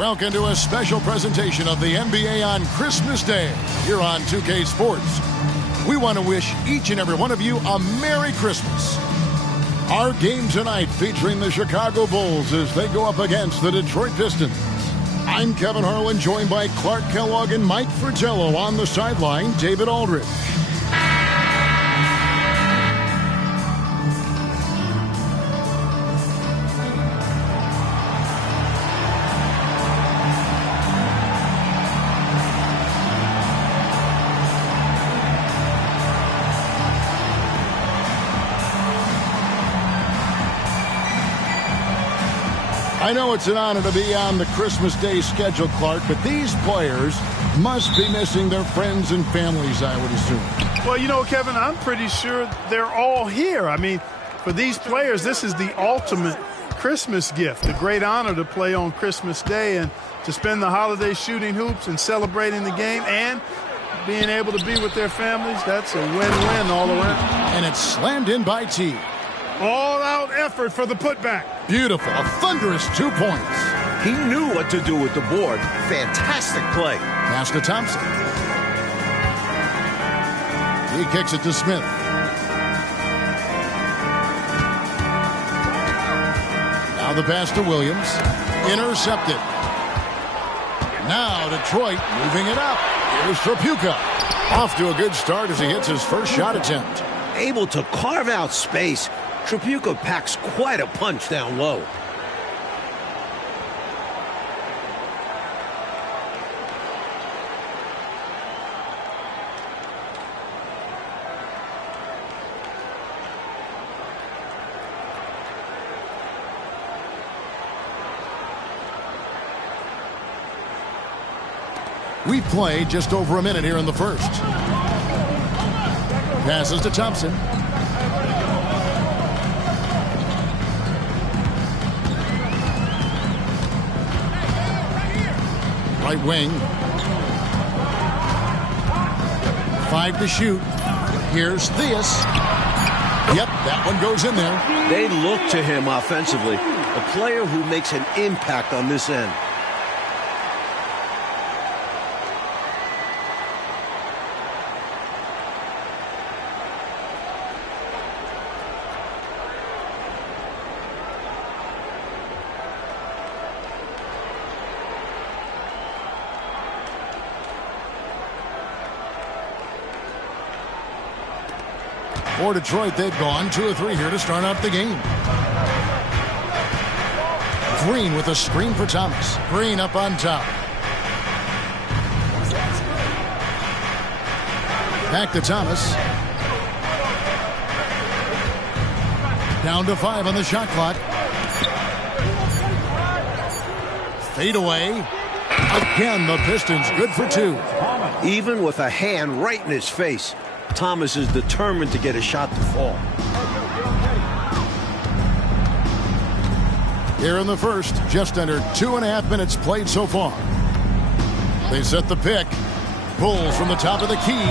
Welcome to a special presentation of the NBA on Christmas Day here on 2K Sports. We want to wish each and every one of you a Merry Christmas. Our game tonight featuring the Chicago Bulls as they go up against the Detroit Pistons. I'm Kevin Harlan, joined by Clark Kellogg and Mike Fratello. On the sideline, David Aldridge. I know it's an honor to be on the Christmas Day schedule, Clark, but these players must be missing their friends and families, I would assume. Well, you know, Kevin, I'm pretty sure they're all here. I mean, for these players, this is the ultimate Christmas gift, a great honor to play on Christmas Day and to spend the holiday shooting hoops and celebrating the game and being able to be with their families. That's a win-win all around. And it's slammed in by T. All-out effort for the putback. Beautiful. A thunderous 2 points. He knew what to do with the board. Fantastic play. Pass to Thompson. He kicks it to Smith. Now the pass to Williams. Intercepted. Now Detroit moving it up. Here's Tripucka. Off to a good start as he hits his first shot attempt. Able to carve out space. Tripucka packs quite a punch down low. We played just over a minute here in the first. Passes to Thompson. Right wing. 5 to shoot. Here's Theus. Yep, that one goes in there. They look to him offensively. A player who makes an impact on this end. For Detroit, they've gone 2 of 3 here to start out the game. Green with a screen for Thomas. Green up on top. Back to Thomas. Down to 5 on the shot clock. Fade away. Again, the Pistons good for 2. Even with a hand right in his face, Thomas is determined to get a shot to fall. Here in the first, just under 2.5 minutes played so far. They set the pick. Bulls from the top of the key.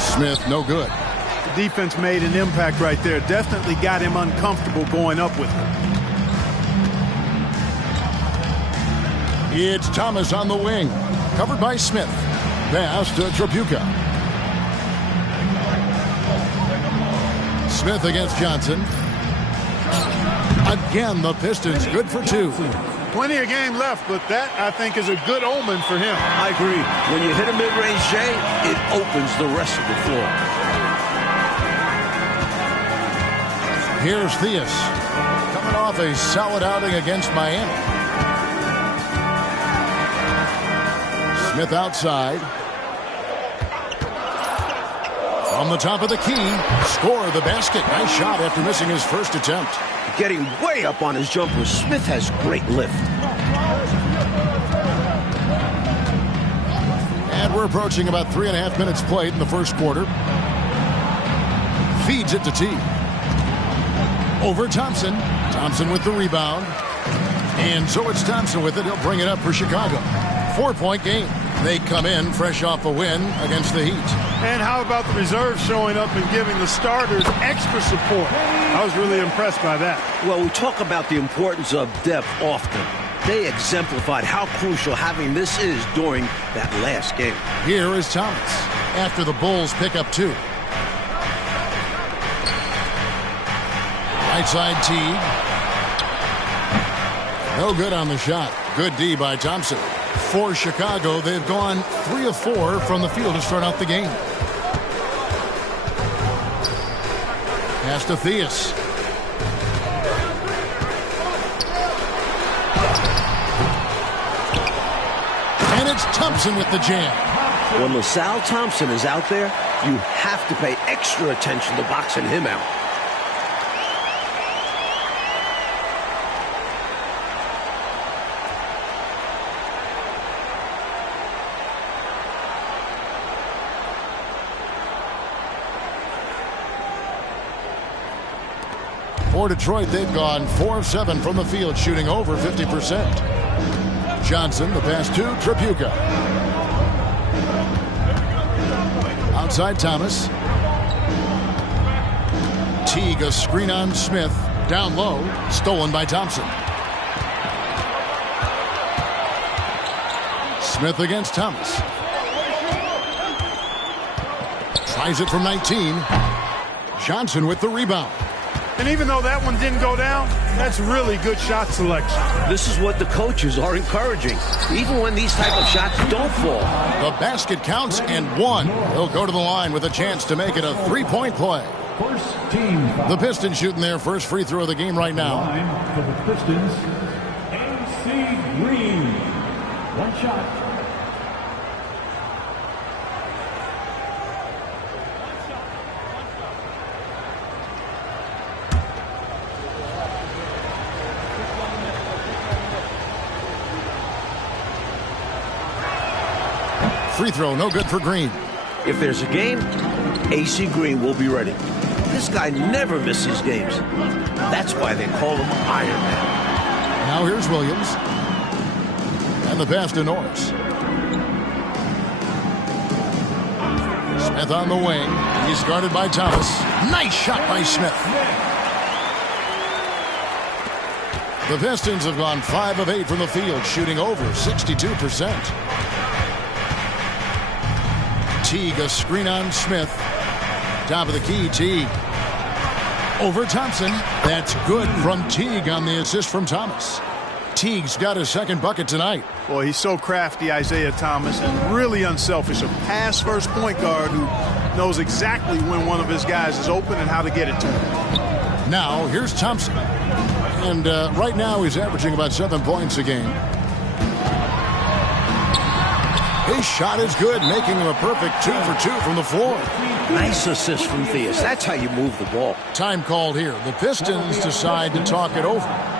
Smith, no good. The defense made an impact right there. Definitely got him uncomfortable going up with it. It's Thomas on the wing. Covered by Smith. Pass to Tripucka. Smith against Johnson. Again, the Pistons good for 2. Plenty of game left, but that, I think, is a good omen for him. I agree. When you hit a mid-range J, it opens the rest of the floor. Here's Theus. Coming off a solid outing against Miami. Smith outside. On the top of the key, score the basket. Nice shot after missing his first attempt. Getting way up on his jumper, Smith has great lift. And we're approaching about 3.5 minutes played in the first quarter. Feeds it to T. Over Thompson. Thompson with the rebound. And so it's Thompson with it. He'll bring it up for Chicago. 4-point game. They come in fresh off a win against the Heat. And how about the reserves showing up and giving the starters extra support? I was really impressed by that. Well, we talk about the importance of depth often. They exemplified how crucial having this is during that last game. Here is Thomas after the Bulls pick up 2. Right side Teague. No good on the shot. Good D by Thompson. For Chicago, they've gone 3 of 4 from the field to start out the game. Pass to Theus. And it's Thompson with the jam. When LaSalle Thompson is out there, you have to pay extra attention to boxing him out. For Detroit, they've gone 4 of 7 from the field, shooting over 50%. Johnson, the pass to Tripucka. Outside Thomas. Teague, a screen on Smith. Down low, stolen by Thompson. Smith against Thomas. Tries it from 19. Johnson with the rebound. And even though that one didn't go down, that's really good shot selection. This is what the coaches are encouraging, even when these type of shots don't fall. The basket counts and 1. He'll go to the line with a chance to make it a 3-point play. First team. The Pistons shooting their first free throw of the game right now. Line for the Pistons, AC Green. 1 shot. Free throw, no good for Green. If there's a game, AC Green will be ready. This guy never misses games. That's why they call him Iron Man. Now here's Williams. And the pass to Norris. Smith on the wing. He's guarded by Thomas. Nice shot by Smith. The Pistons have gone 5 of 8 from the field, shooting over 62%. Teague, a screen on Smith. Top of the key, Teague. Over Thompson. That's good from Teague on the assist from Thomas. Teague's got his second bucket tonight. Boy, he's so crafty, Isaiah Thomas, and really unselfish. A pass-first point guard who knows exactly when one of his guys is open and how to get it to him. Now, here's Thompson. And right now he's averaging about 7 points a game. His shot is good, making him a perfect 2 for 2 from the floor. Nice assist from Theus. That's how you move the ball. Time called here. The Pistons decide to talk it over.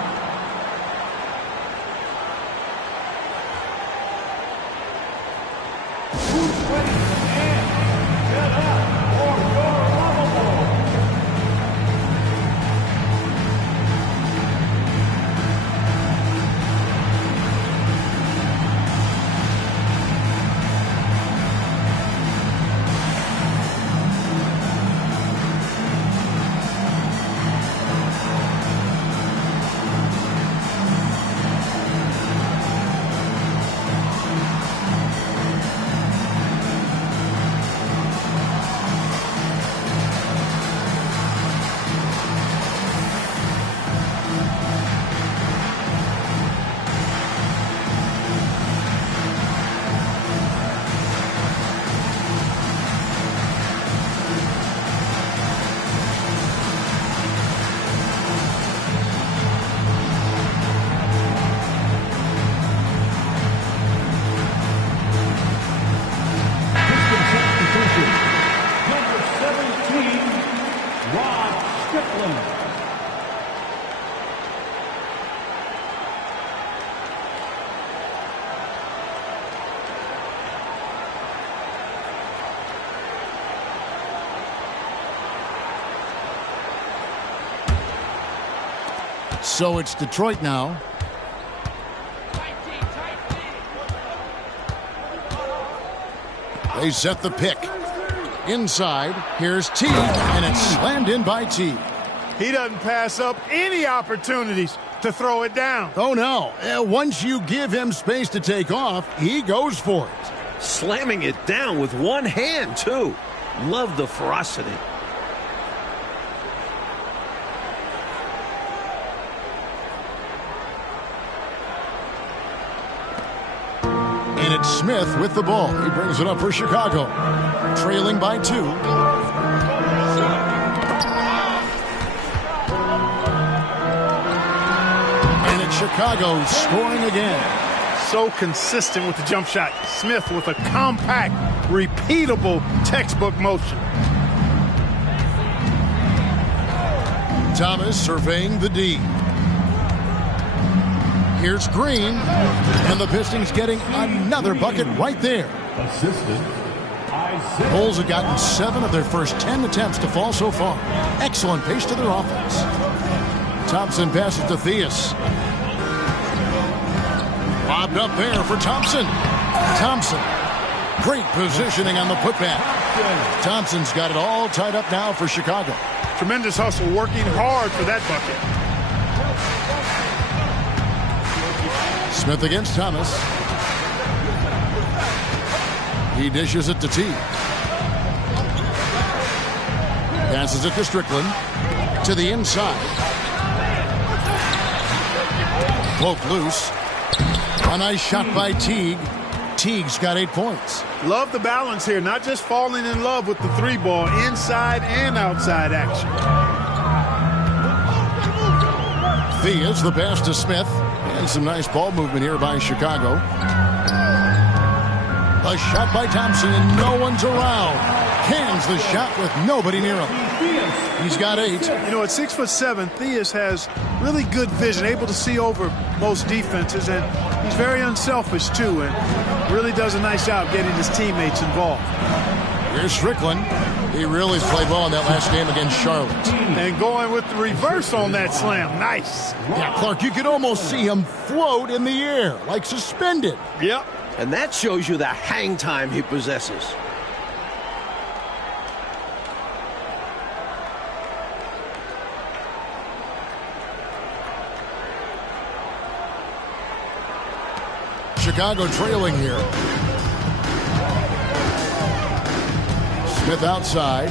So it's Detroit now. They set the pick. Inside, here's Teague, and it's slammed in by Teague. He doesn't pass up any opportunities to throw it down. Oh, no. Once you give him space to take off, he goes for it. Slamming it down with one hand, too. Love the ferocity. And it's Smith with the ball. He brings it up for Chicago. Trailing by 2. And it's Chicago scoring again. So consistent with the jump shot. Smith with a compact, repeatable textbook motion. Thomas surveying the D. Here's Green, and the Pistons getting another bucket right there. Bulls have gotten 7 of their first 10 attempts to fall so far. Excellent pace to their offense. Thompson passes to Theus. Bobbed up there for Thompson. Thompson, great positioning on the putback. Thompson's got it all tied up now for Chicago. Tremendous hustle, working hard for that bucket. Smith against Thomas. He dishes it to T. Passes it to Strickland. To the inside. Broke loose. A nice shot by Teague. Teague's got 8 points. Love the balance here. Not just falling in love with the 3-ball. Inside and outside action. Theus, the pass to Smith. And some nice ball movement here by Chicago. A shot by Thompson, and no one's around. Cans the shot with nobody near him. He's got 8. You know, at 6'7", Theus has really good vision, able to see over most defenses, and he's very unselfish too, and really does a nice job getting his teammates involved. Here's Strickland. He really played well in that last game against Charlotte. And going with the reverse on that slam. Nice. Yeah, Clark, you could almost see him float in the air, like suspended. Yep. And that shows you the hang time he possesses. Chicago trailing here. Smith outside.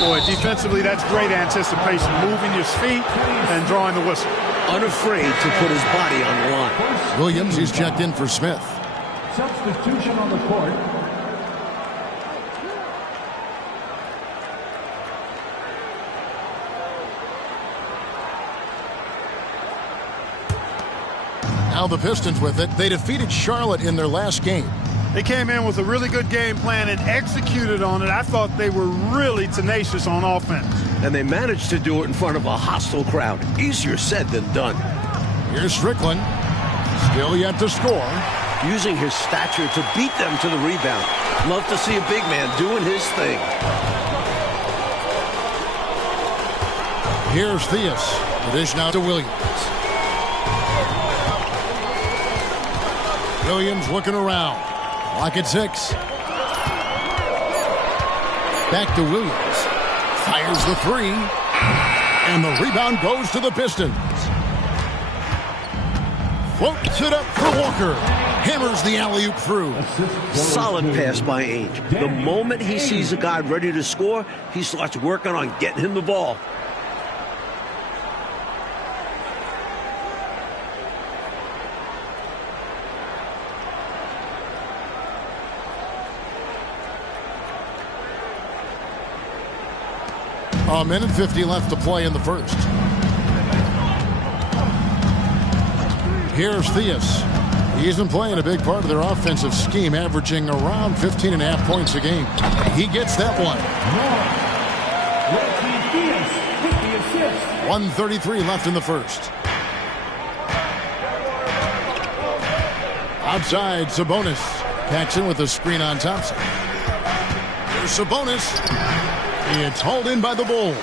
Boy, defensively, that's great anticipation. Moving his feet and drawing the whistle. Unafraid to put his body on the line. Williams, he's checked in for Smith. Substitution on the court. Now the Pistons with it. They defeated Charlotte in their last game. They came in with a really good game plan and executed on it. I thought they were really tenacious on offense. And they managed to do it in front of a hostile crowd. Easier said than done. Here's Strickland. Still yet to score. Using his stature to beat them to the rebound. Love to see a big man doing his thing. Here's Theus. The dish now to Williams. Williams looking around. Lock at 6. Back to Williams. Fires the 3. And the rebound goes to the Pistons. Floats it up for Walker. Hammers the alley-oop through. Solid pass by Ainge. The moment he sees a guy ready to score, he starts working on getting him the ball. A minute 50 left to play in the first. Here's Theus. He's been playing a big part of their offensive scheme, averaging around 15.5 points a game. He gets that one. 1:33 left in the first. Outside, Sabonis. Paxson with a screen on Thompson. Here's Sabonis. It's hauled in by the Bulls.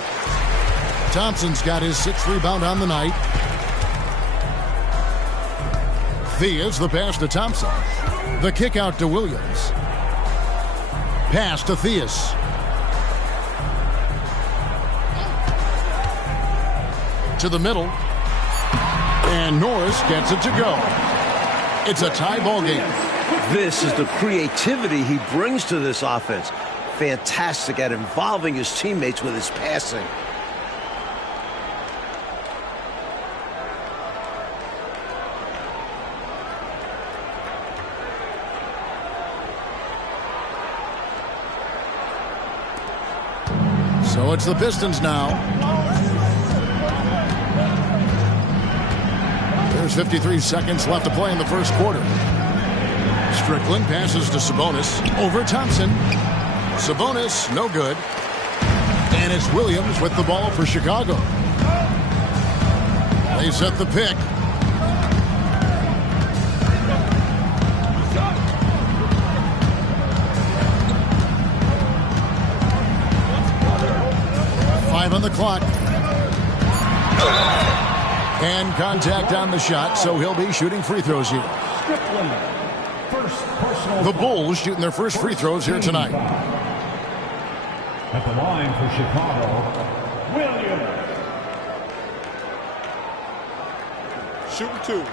Thompson's got his 6th rebound on the night. Theus, the pass to Thompson. The kick out to Williams. Pass to Theus. to the middle. And Norris gets it to go. It's a tie ball game. This is the creativity he brings to this offense. Fantastic at involving his teammates with his passing. So it's the Pistons now. There's 53 seconds left to play in the first quarter. Strickland passes to Sabonis. Over Thompson. Sabonis, no good. And it's Williams with the ball for Chicago. They set the pick. On the clock. And contact on the shot, so he'll be shooting free throws here. The Bulls shooting their first free throws here tonight. At the line for Chicago, Williams. Shooting two.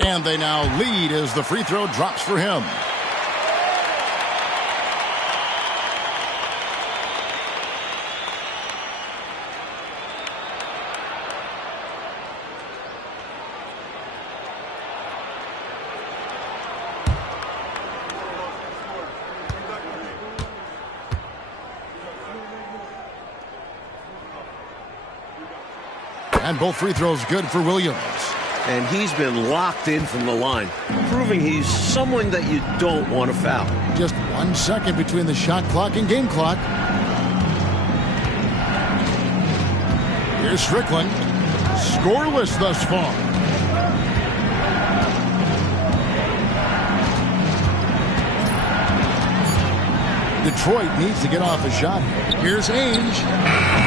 And they now lead as the free throw drops for him. And both free throws good for Williams. And he's been locked in from the line, proving he's someone that you don't want to foul. Just 1 second between the shot clock and game clock. Here's Strickland. Scoreless thus far. Detroit needs to get off a shot. Here's Ainge.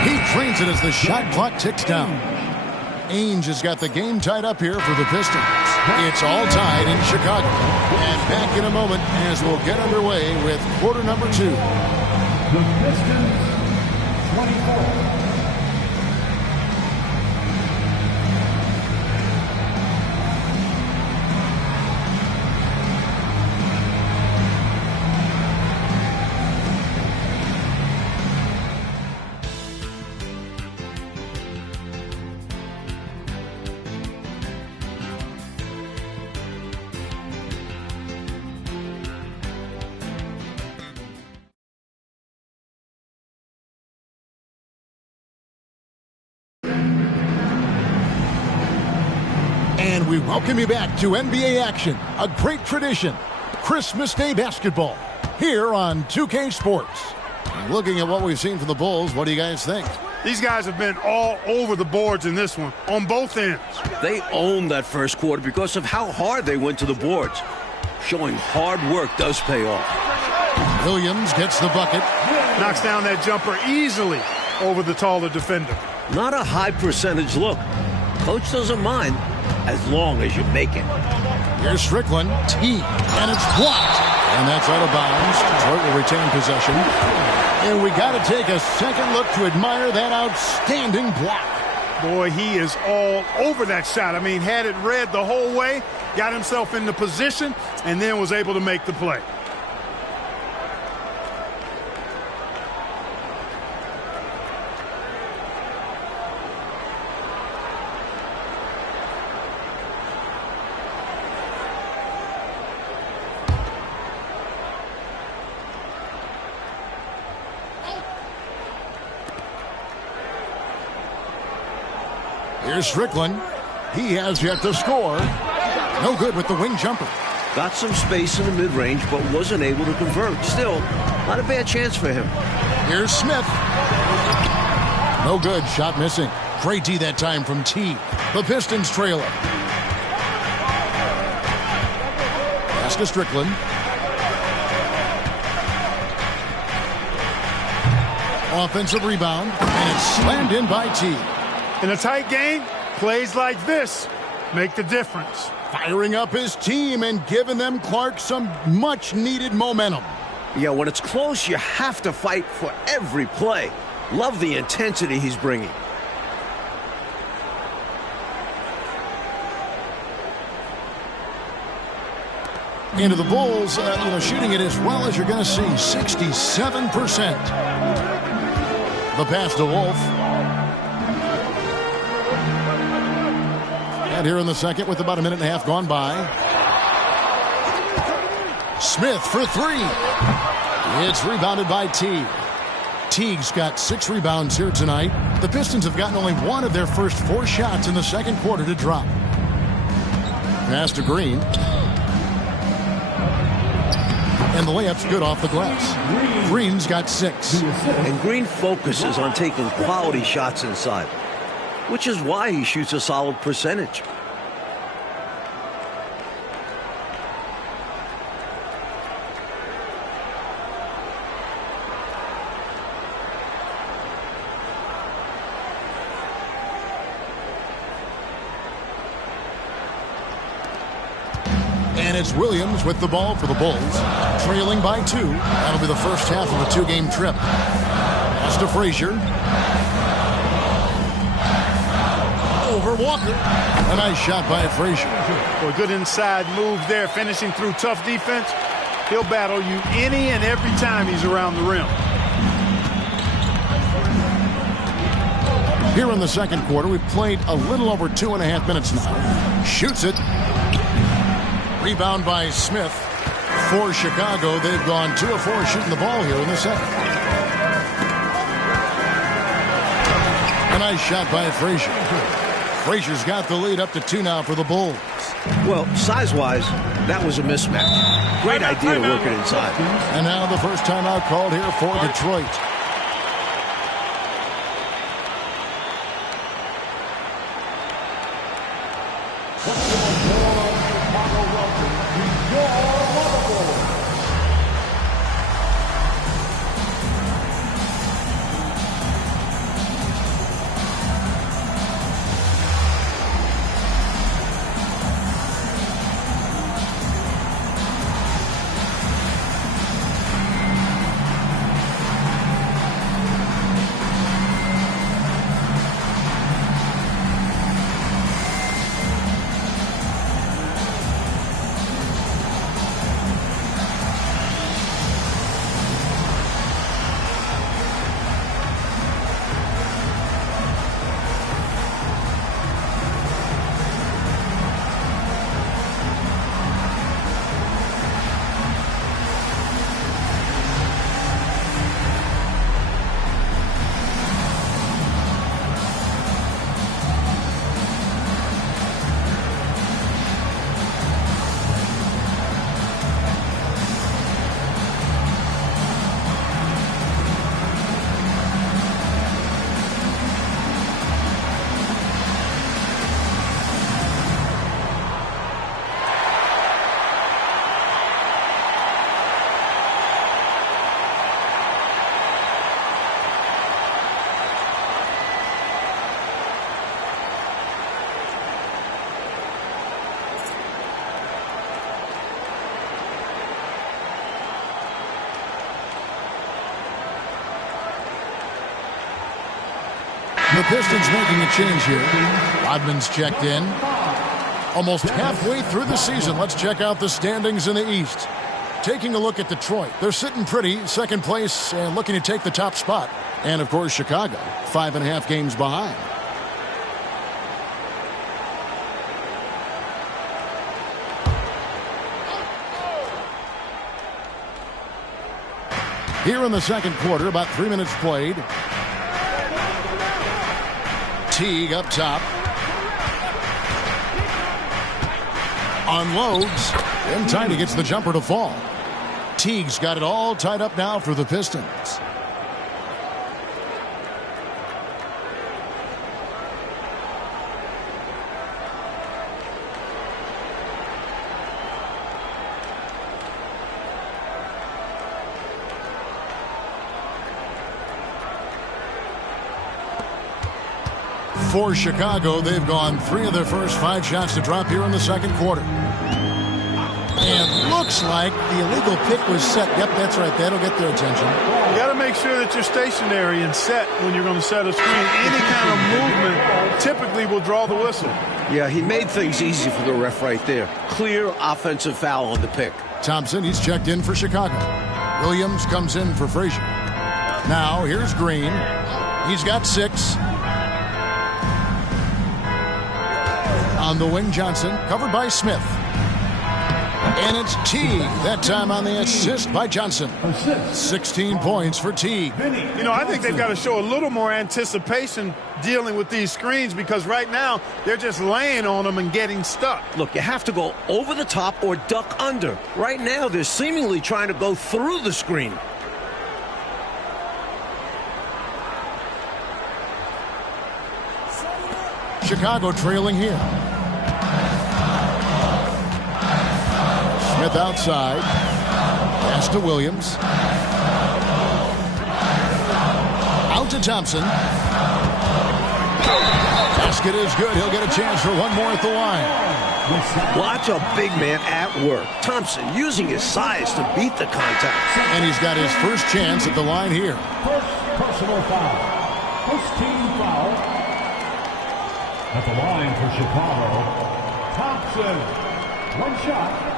He drains it as the shot clock ticks down. Ainge has got the game tied up here for the Pistons. It's all tied in Chicago. And back in a moment as we'll get underway with quarter number 2. The Pistons, 24. And we welcome you back to NBA action, a great tradition, Christmas Day basketball, here on 2K Sports. Looking at what we've seen from the Bulls, what do you guys think? These guys have been all over the boards in this one, on both ends. They owned that first quarter because of how hard they went to the boards. Showing hard work does pay off. Williams gets the bucket. Knocks down that jumper easily over the taller defender. Not a high percentage look. Coach doesn't mind as long as you make it. Here's Strickland. And it's blocked. And that's out of bounds. Detroit will retain possession. And we got to take a second look to admire that outstanding block. Boy, he is all over that shot. I mean, had it read the whole way, got himself into position, and then was able to make the play. Here's Strickland. He has yet to score. No good with the wing jumper. Got some space in the mid-range, but wasn't able to convert. Still, not a bad chance for him. Here's Smith. No good. Shot missing. Great D that time from T. The Pistons trail it. Pass to Strickland. Offensive rebound. And it's slammed in by T. In a tight game, plays like this Make the difference. Firing up his team and giving them, Clark, some much-needed momentum. Yeah, when it's close, you have to fight for every play. Love the intensity he's bringing. Into the Bulls, shooting it as well as you're going to see, 67%. The pass to Wolf. And here in the second with about a minute and a half gone by. Smith for three. It's rebounded by Teague. Teague's got 6 rebounds here tonight. The Pistons have gotten only one of their first 4 shots in the second quarter to drop. Pass to Green. And the layup's good off the glass. Green's got 6. And Green focuses on taking quality shots inside, which is why he shoots a solid percentage. And it's Williams with the ball for the Bulls, trailing by 2. That'll be the first half of a 2-game trip. Pass to Frazier. Over Walker. A nice shot by Frazier. Well, good inside move there, finishing through tough defense. He'll battle you any and every time he's around the rim. Here in the second quarter, we've played a little over 2.5 minutes now. Shoots it. Rebound by Smith. For Chicago, they've gone 2 of 4 shooting the ball here in the second. A nice shot by Frazier. Frazier's got the lead up to 2 now for the Bulls. Well, size-wise, that was a mismatch. Great idea to work it inside. And now the first timeout called here for Detroit. The Pistons making a change here. Rodman's checked in. Almost halfway through the season. Let's check out the standings in the East. Taking a look at Detroit. They're sitting pretty, second place, and looking to take the top spot. And, of course, Chicago, 5.5 games behind. Here in the second quarter, about 3 minutes played. Teague up top. Unloads. In time, he gets the jumper to fall. Teague's got it all tied up now for the Pistons. For Chicago, they've gone 3 of their first 5 shots to drop here in the second quarter. And looks like the illegal pick was set. Yep, that's right. That'll get their attention. You got to make sure that you're stationary and set when you're going to set a screen. Any kind of movement typically will draw the whistle. Yeah, he made things easy for the ref right there. Clear offensive foul on the pick. Thompson, he's checked in for Chicago. Williams comes in for Frazier. Now, here's Green. He's got 6. On the wing, Johnson, covered by Smith. And it's Teague, that time on the assist by Johnson. 16 points for Teague. You know, I think they've got to show a little more anticipation dealing with these screens, because right now they're just laying on them and getting stuck. Look, you have to go over the top or duck under. Right now, they're seemingly trying to go through the screen. Chicago trailing here. Smith outside. Pass to Williams. Out to Thompson. Basket is good. He'll get a chance for one more at the line. Watch a big man at work. Thompson using his size to beat the contact. And he's got his first chance at the line here. First personal foul. First team foul. At the line for Chicago, Thompson. One shot.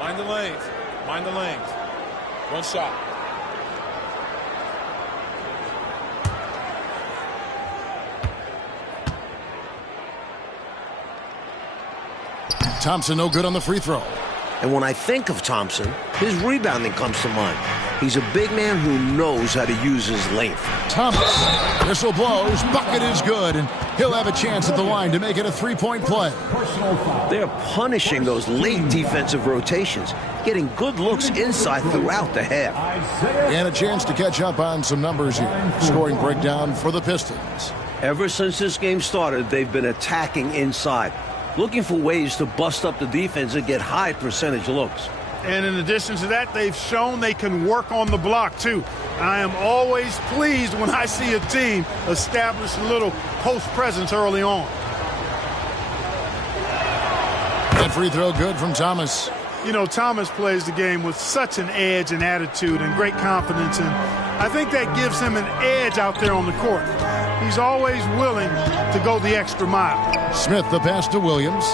Mind the lanes. Mind the lanes. One shot. Thompson no good on the free throw. And when I think of Thompson, his rebounding comes to mind. He's a big man who knows how to use his length. Thomas, whistle blows, bucket is good, and he'll have a chance at the line to make it a 3-point play. They're punishing those late defensive rotations, getting good looks inside throughout the half. And a chance to catch up on some numbers here. Scoring breakdown for the Pistons. Ever since this game started, they've been attacking inside, looking for ways to bust up the defense and get high percentage looks. And in addition to that, they've shown they can work on the block, too. I am always pleased when I see a team establish a little post presence early on. That free throw good from Thomas. You know, Thomas plays the game with such an edge and attitude and great confidence, and I think that gives him an edge out there on the court. He's always willing to go the extra mile. Smith, the pass to Williams.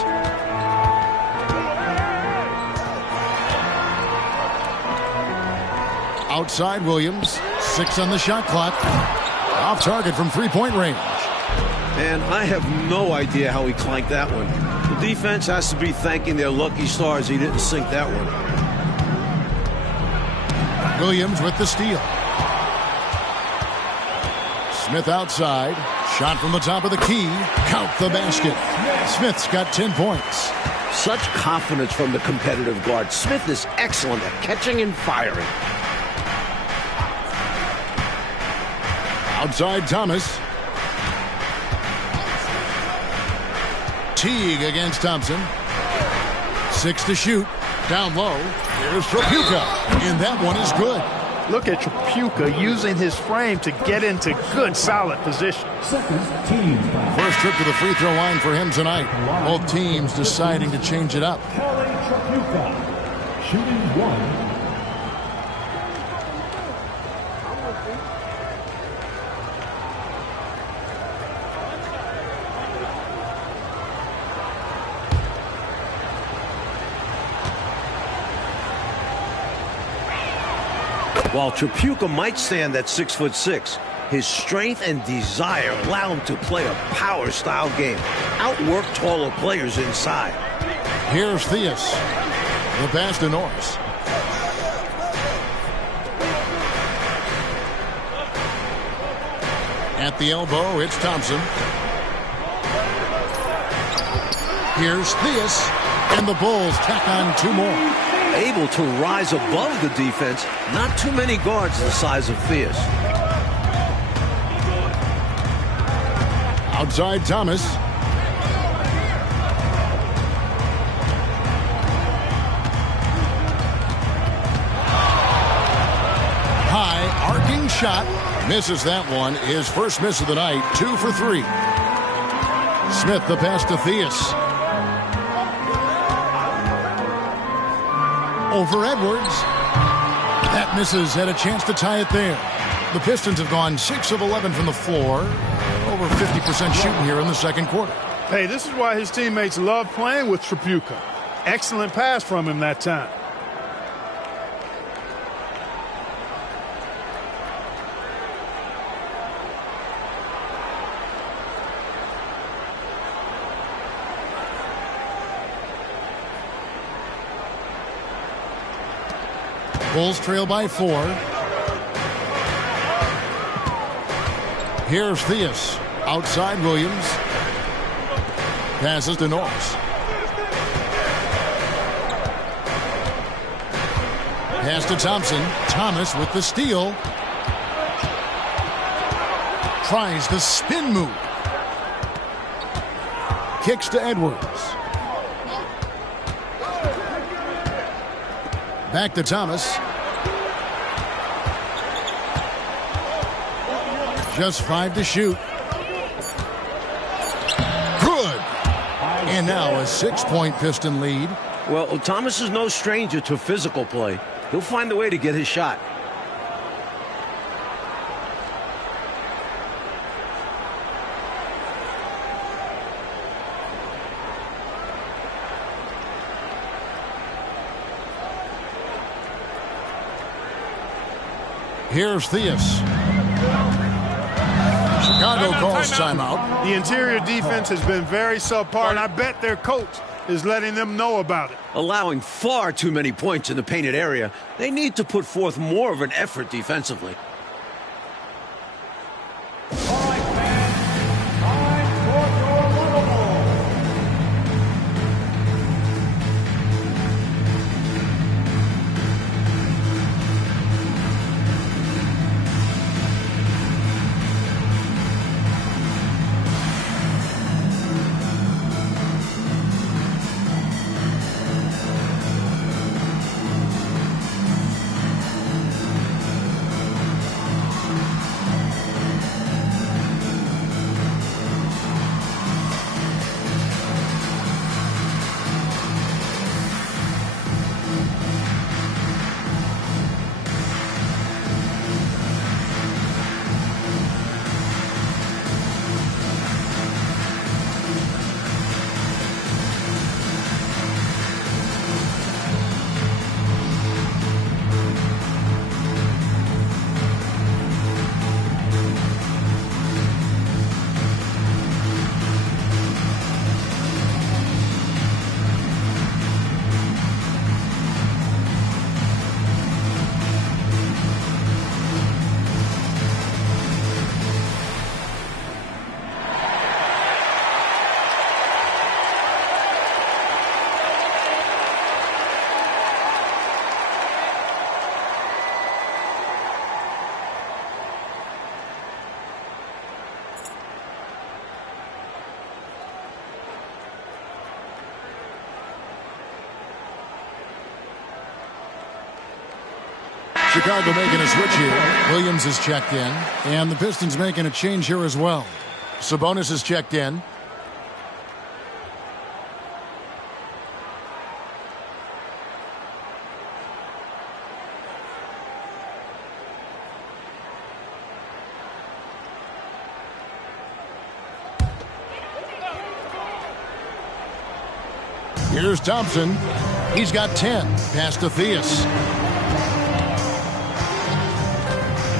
Outside Williams. 6 on the shot clock. Off target from three-point range. And I have no idea how he clanked that one. The defense has to be thanking their lucky stars he didn't sink that one. Williams with the steal. Smith outside. Shot from the top of the key. Count the basket. Smith's got 10 points. Such confidence from the competitive guard. Smith is excellent at catching and firing. Outside Thomas. Teague against Thompson. 6 to shoot. Down low. Here's Trapuka. And that one is good. Look at Trapuka using his frame to get into good, solid position. Second team foul. First trip to the free throw line for him tonight. Both teams deciding to change it up. Kelly Trapuka. Shooting 1. While Trapuka might stand at 6'6", his strength and desire allow him to play a power-style game, outwork taller players inside. Here's Theus. The pass to Norris. At the elbow, it's Thompson. Here's Theus. And the Bulls tack on 2 more. Able to rise above the defense. Not too many guards the size of Theus. Outside Thomas. High arcing shot. Misses that one. His first miss of the night. 2 for 3. Smith the pass to Theus. Over Edwards. That misses. Had a chance to tie it there. The Pistons have gone 6 of 11 from the floor. Over 50% shooting here in the second quarter. Hey, this is why his teammates love playing with Tripucka. Excellent pass from him that time. Bulls trail by 4. Here's Theus. Outside Williams. Passes to Norris. Pass to Thompson. Thomas with the steal. Tries the spin move. Kicks to Edwards. Back to Thomas. Just 5 to shoot. Good. And now a 6-point Piston lead. Well, Thomas is no stranger to physical play. He'll find a way to get his shot. Here's Theus. Chicago calls timeout. The interior defense has been very subpar, and I bet their coach is letting them know about it. Allowing far too many points in the painted area, they need to put forth more of an effort defensively. Chicago making a switch here. Williams is checked in. And the Pistons making a change here as well. Sabonis is checked in. Here's Thompson. He's got 10. Pass to Theus.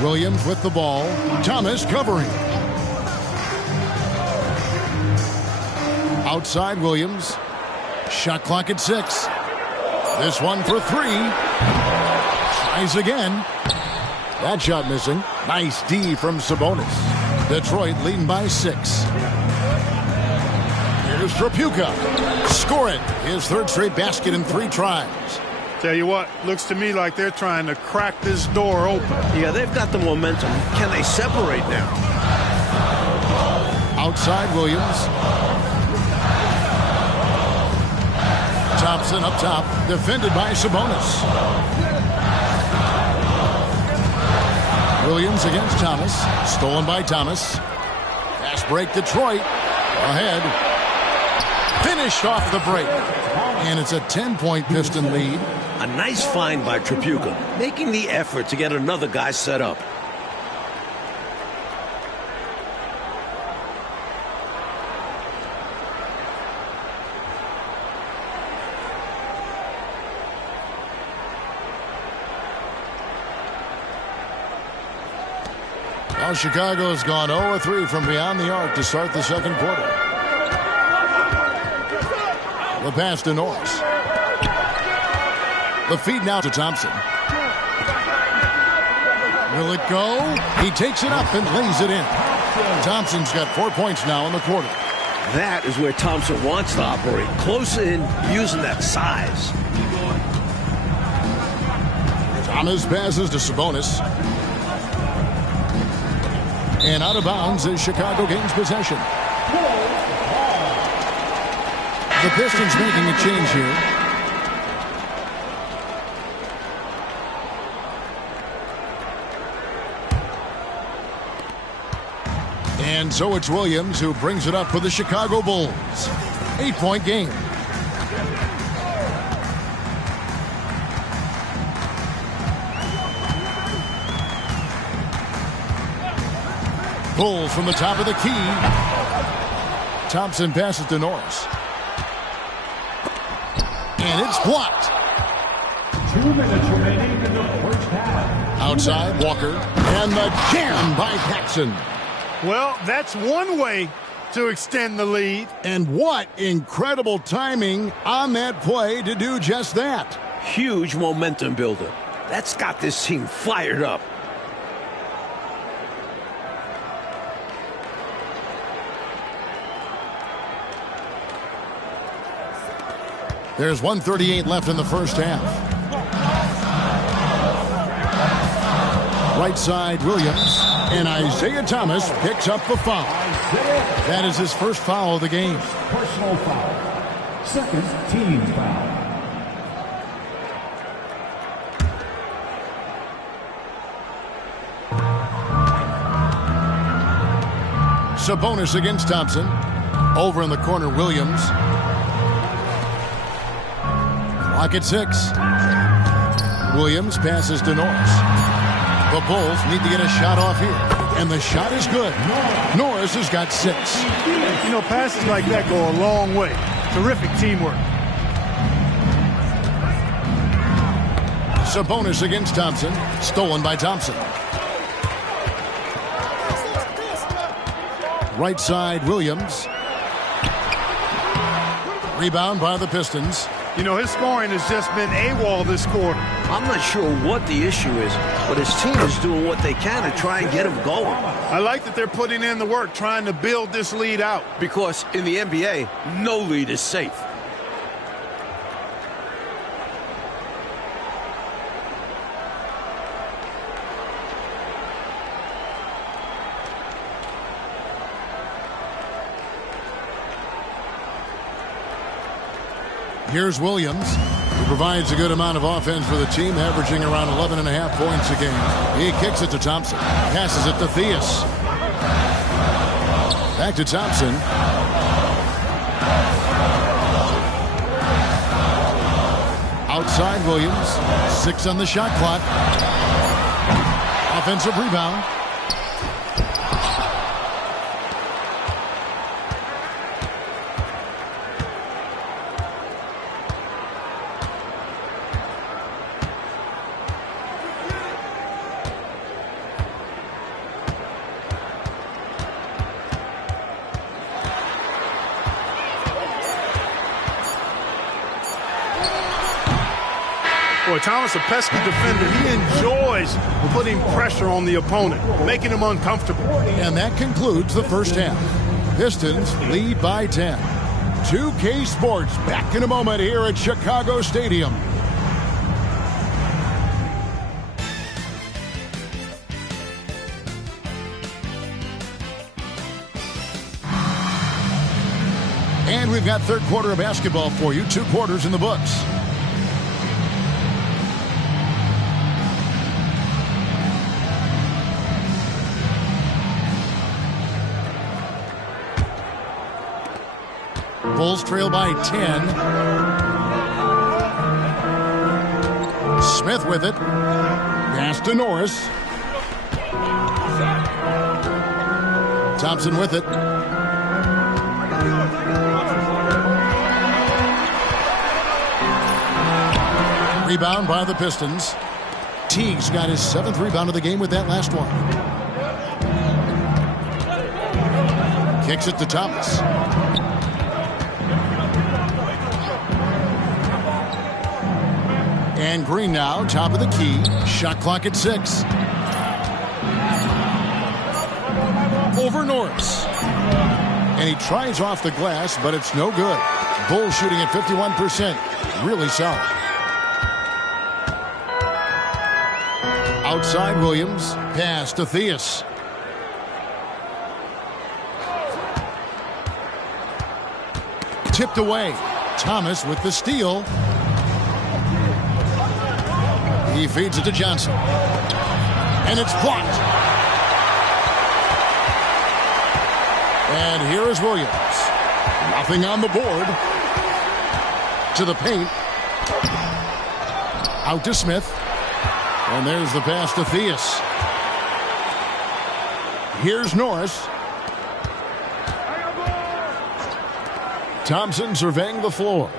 Williams with the ball. Thomas covering. Outside Williams. Shot clock at 6. This one for 3. Tries again. That shot missing. Nice D from Sabonis. Detroit leading by 6. Here's Tripucka. Score it. His third straight basket in 3 tries. Tell you what, looks to me like they're trying to crack this door open. Yeah, they've got the momentum. Can they separate now? Outside Williams. Thompson up top, defended by Sabonis. Williams against Thomas, stolen by Thomas. Fast break, Detroit. Ahead. Finished off the break. And it's a 10-point Piston lead. A nice find by Tripucka, making the effort to get another guy set up. Well, Chicago's gone 0-3 from beyond the arc to start the second quarter. The pass to Norris. The feed now to Thompson. Will it go? He takes it up and lays it in. Thompson's got 4 points now in the quarter. That is where Thompson wants to operate. Close in, using that size. Thomas passes to Sabonis. And out of bounds as Chicago gains possession. The Pistons making a change here. And so it's Williams who brings it up for the Chicago Bulls. 8-point game. Bulls from the top of the key. Thompson passes to Norris. And it's blocked. 2 minutes remaining in the first half. Outside, Walker. And the jam by Paxson. Well, that's one way to extend the lead. And what incredible timing on that play to do just that. Huge momentum builder. That's got this team fired up. There's 1:38 left in the first half. Right side, Williams. And Isaiah Thomas picks up the foul. That is his first foul of the game. Personal foul. Second team foul. Sabonis against Thompson. Over in the corner, Williams. Clock at 6. Williams passes to Norris. The Bulls need to get a shot off here. And the shot is good. Norris has got 6. You know, passes like that go a long way. Terrific teamwork. Sabonis against Thompson. Stolen by Thompson. Right side, Williams. Rebound by the Pistons. You know, his scoring has just been AWOL this quarter. I'm not sure what the issue is, but his team is doing what they can to try and get him going. I like that they're putting in the work, trying to build this lead out. Because in the NBA, no lead is safe. Here's Williams, who provides a good amount of offense for the team, averaging around 11.5 points a game. He kicks it to Thompson, passes it to Theus. Back to Thompson. Outside Williams, 6 on the shot clock. Offensive rebound. Boy, Thomas, a pesky defender. He enjoys putting pressure on the opponent, making him uncomfortable. And that concludes the first half. Pistons lead by 10. 2K Sports back in a moment here at Chicago Stadium. And we've got third quarter of basketball for you. 2 quarters in the books. Bulls trail by 10. Smith with it. Pass to Norris. Thompson with it. Rebound by the Pistons. Teague's got his 7th rebound of the game with that last one. Kicks it to Thomas. And Green now, top of the key. Shot clock at 6. Over Norris. And he tries off the glass, but it's no good. Bulls shooting at 51%. Really solid. Outside Williams. Pass to Theus. Tipped away. Thomas with the steal. He feeds it to Johnson. And it's blocked. And here is Williams. Nothing on the board. To the paint. Out to Smith. And there's the pass to Theus. Here's Norris. Thompson surveying the floor.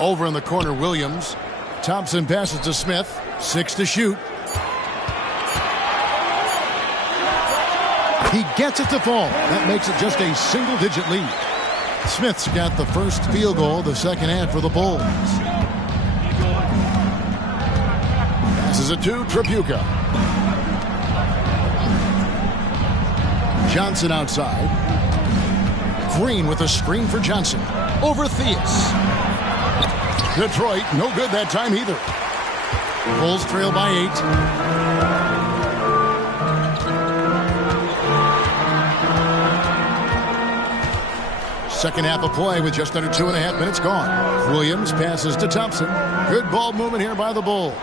Over in the corner, Williams. Thompson passes to Smith. 6 to shoot. He gets it to fall. That makes it just a single-digit lead. Smith's got the first field goal of the second half for the Bulls. Passes it to Tripucka. Johnson outside. Green with a screen for Johnson. Over Theus. Detroit, no good that time either. Bulls trail by 8. Second half of play with just under 2.5 minutes gone. Williams passes to Thompson. Good ball movement here by the Bulls.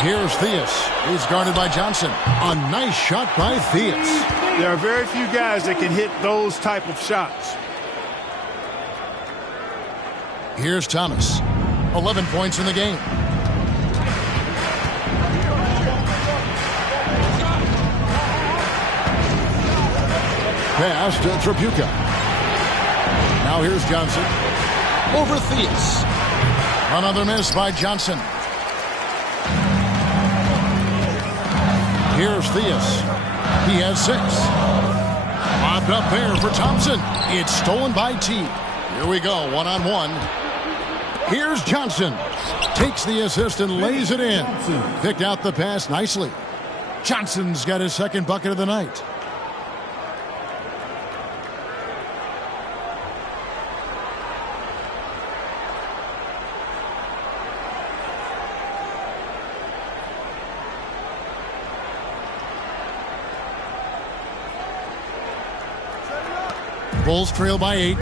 Here's Theus. He's guarded by Johnson. A nice shot by Theus. There are very few guys that can hit those type of shots. Here's Thomas. 11 points in the game. Pass to Tripucka. Now here's Johnson. Over Theus. Another miss by Johnson. Here's Theus. He has 6. Lobbed up there for Thompson. It's stolen by Teague. Here we go, one-on-one. Here's Johnson. Takes the assist and lays it in. Picked out the pass nicely. Johnson's got his second bucket of the night. Bulls trail by 8.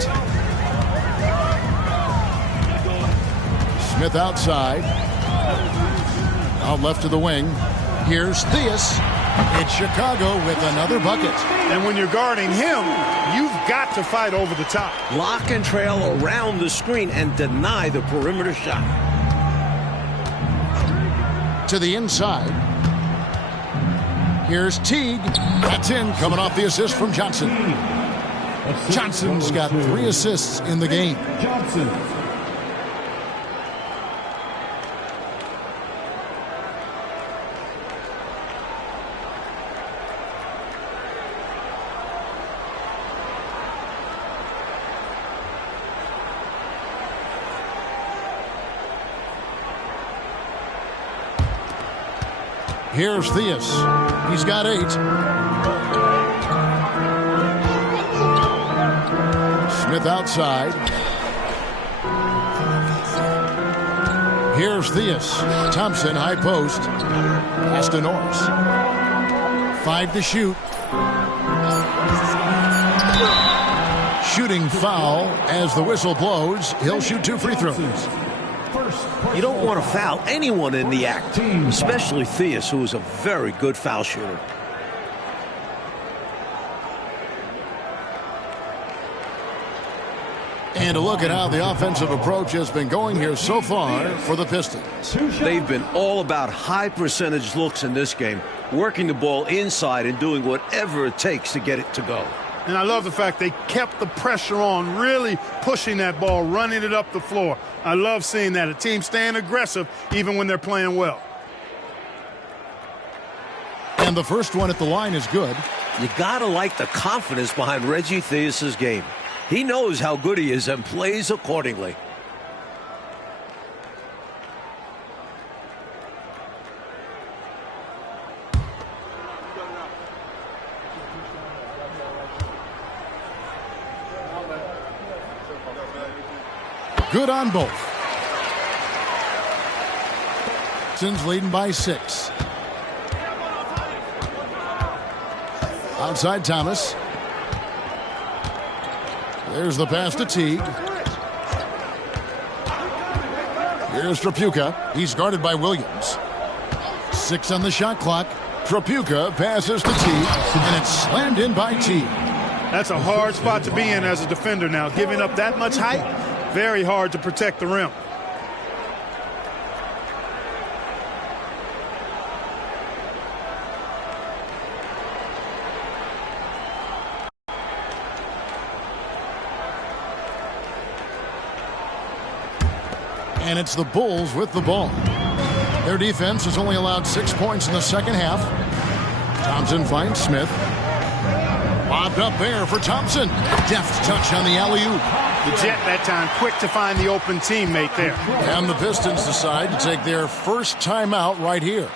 Smith outside. Out left to the wing. Here's Theus. It's Chicago with another bucket. And when you're guarding him, you've got to fight over the top. Lock and trail around the screen and deny the perimeter shot. To the inside. Here's Teague. That's in, coming off the assist from Johnson. Johnson's got 3 assists in the game. Johnson. Here's Theus. He's got 8. Smith outside. Here's Theus. Thompson high post. Pass to Norris. 5 to shoot. Shooting foul as the whistle blows. He'll shoot 2 free throws. You don't want to foul anyone in the act, especially Theus, who is a very good foul shooter. And a look at how the offensive approach has been going here so far for the Pistons. They've been all about high percentage looks in this game, working the ball inside and doing whatever it takes to get it to go. And I love the fact they kept the pressure on, really pushing that ball, running it up the floor. I love seeing that. A team staying aggressive even when they're playing well. And the first one at the line is good. You gotta like the confidence behind Reggie Theus's game. He knows how good he is and plays accordingly. Good on both. Pistons leading by 6. Outside Thomas. There's the pass to Teague. Here's Trapuka. He's guarded by Williams. 6 on the shot clock. Trapuka passes to Teague, and it's slammed in by Teague. That's a hard spot to be in as a defender now. Giving up that much height, very hard to protect the rim. And it's the Bulls with the ball. Their defense has only allowed 6 points in the second half. Thompson finds Smith. Lobbed up there for Thompson. Deft touch on the alley-oop. The Jet that time quick to find the open teammate there. And the Pistons decide to take their first timeout right here.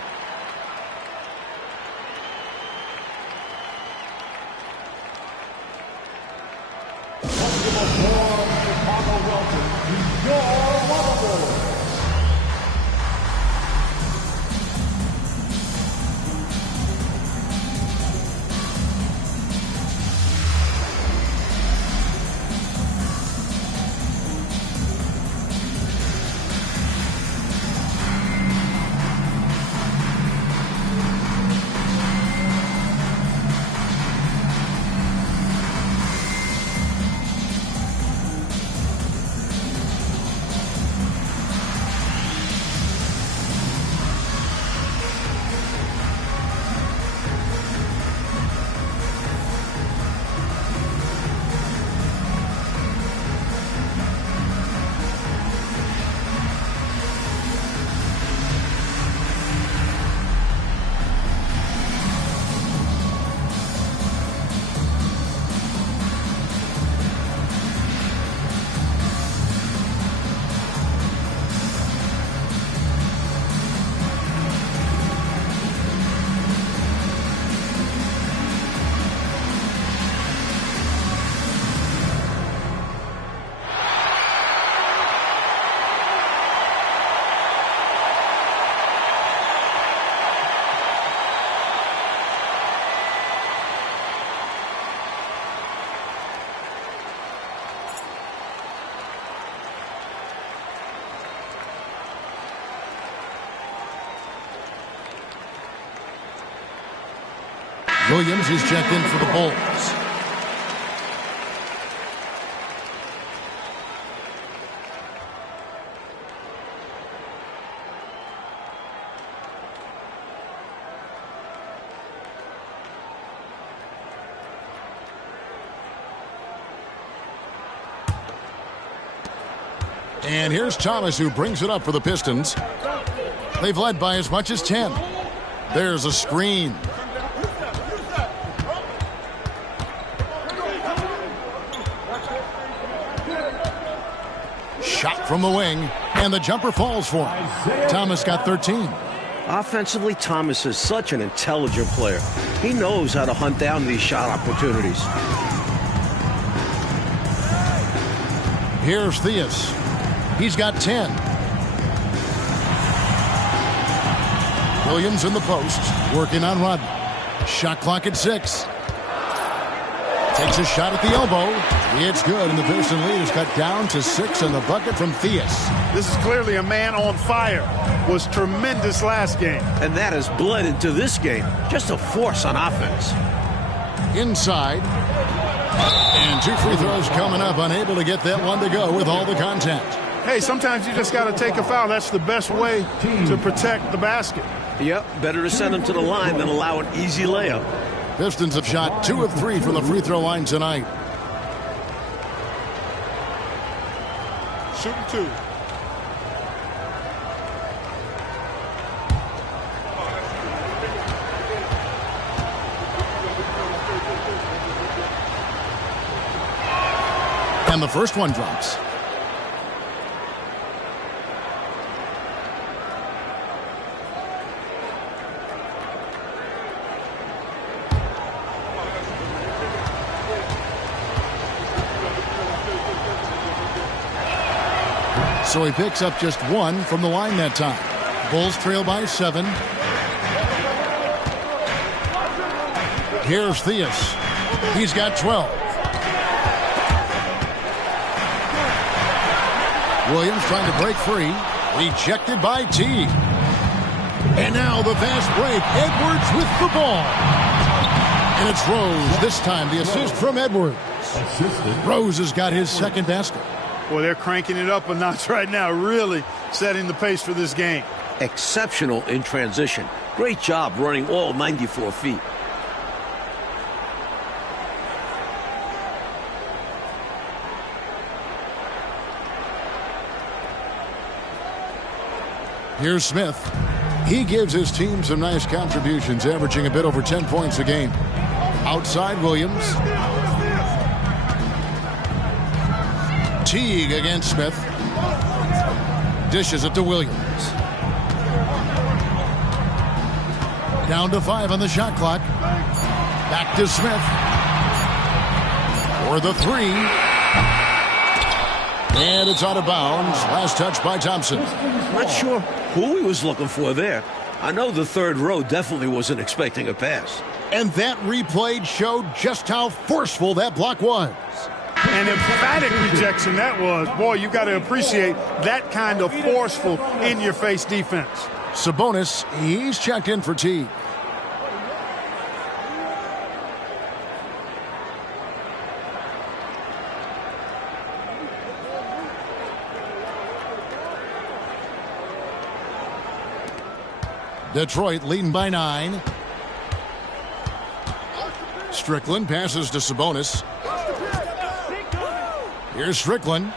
Williams is checked in for the Bulls. And here's Thomas, who brings it up for the Pistons. They've led by as much as 10. There's a screen. Shot from the wing, and the jumper falls for him. Thomas got 13. Offensively, Thomas is such an intelligent player. He knows how to hunt down these shot opportunities. Here's Theus. He's got 10. Williams in the post, working on Rodman. Shot clock at 6. Takes a shot at the elbow. It's good, and the Piston lead is cut down to 6 in the bucket from Theus. This is clearly a man on fire. Was tremendous last game. And that has bled into this game. Just a force on offense. Inside. And 2 free throws coming up. Unable to get that one to go with all the contact. Hey, sometimes you just got to take a foul. That's the best way to protect the basket. Yep, better to send him to the line than allow an easy layup. Pistons have shot 2 of 3 from the free throw line tonight. Shooting 2. And the first one drops. So he picks up just 1 from the line that time. Bulls trail by 7. Here's Theus. He's got 12. Williams trying to break free. Rejected by Teague. And now the fast break. Edwards with the ball. And it's Rose. This time the assist from Edwards. Rose has got his second basket. Boy, they're cranking it up a notch right now, really setting the pace for this game. Exceptional in transition. Great job running all 94 feet. Here's Smith. He gives his team some nice contributions, averaging a bit over 10 points a game. Outside Williams. Teague against Smith. Dishes it to Williams. Down to 5 on the shot clock. Back to Smith. For the 3. And it's out of bounds. Last touch by Thompson. Not sure who he was looking for there. I know the third row definitely wasn't expecting a pass. And that replay showed just how forceful that block was. An emphatic rejection that was. Boy, you got to appreciate that kind of forceful, in-your-face defense. Sabonis, he's checked in for Teague. Detroit leading by 9. Strickland passes to Sabonis. Here's Strickland.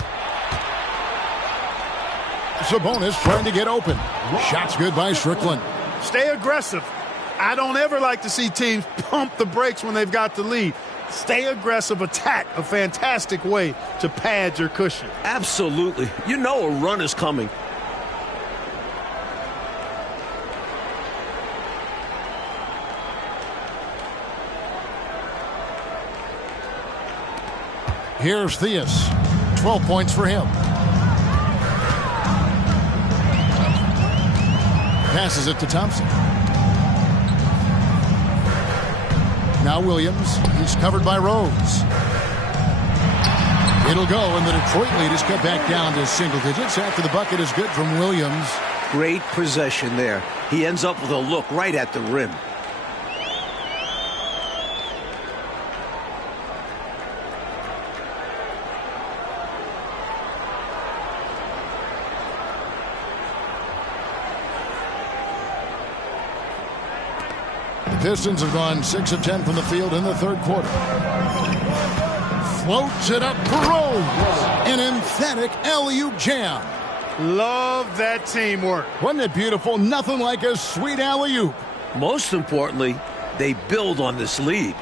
Sabonis trying to get open. Shot's good by Strickland. Stay aggressive. I don't ever like to see teams pump the brakes when they've got the lead. Stay aggressive, attack, a fantastic way to pad your cushion. Absolutely. You know a run is coming. Here's Theus. 12 points for him. Passes it to Thompson. Now Williams. He's covered by Rose. It'll go, and the Detroit lead is cut back down to single digits after the bucket is good from Williams. Great possession there. He ends up with a look right at the rim. The Pistons have gone 6 of 10 from the field in the third quarter. Floats it up for Rose. An emphatic alley-oop jam. Love that teamwork. Wasn't it beautiful? Nothing like a sweet alley-oop. Most importantly, they build on this lead.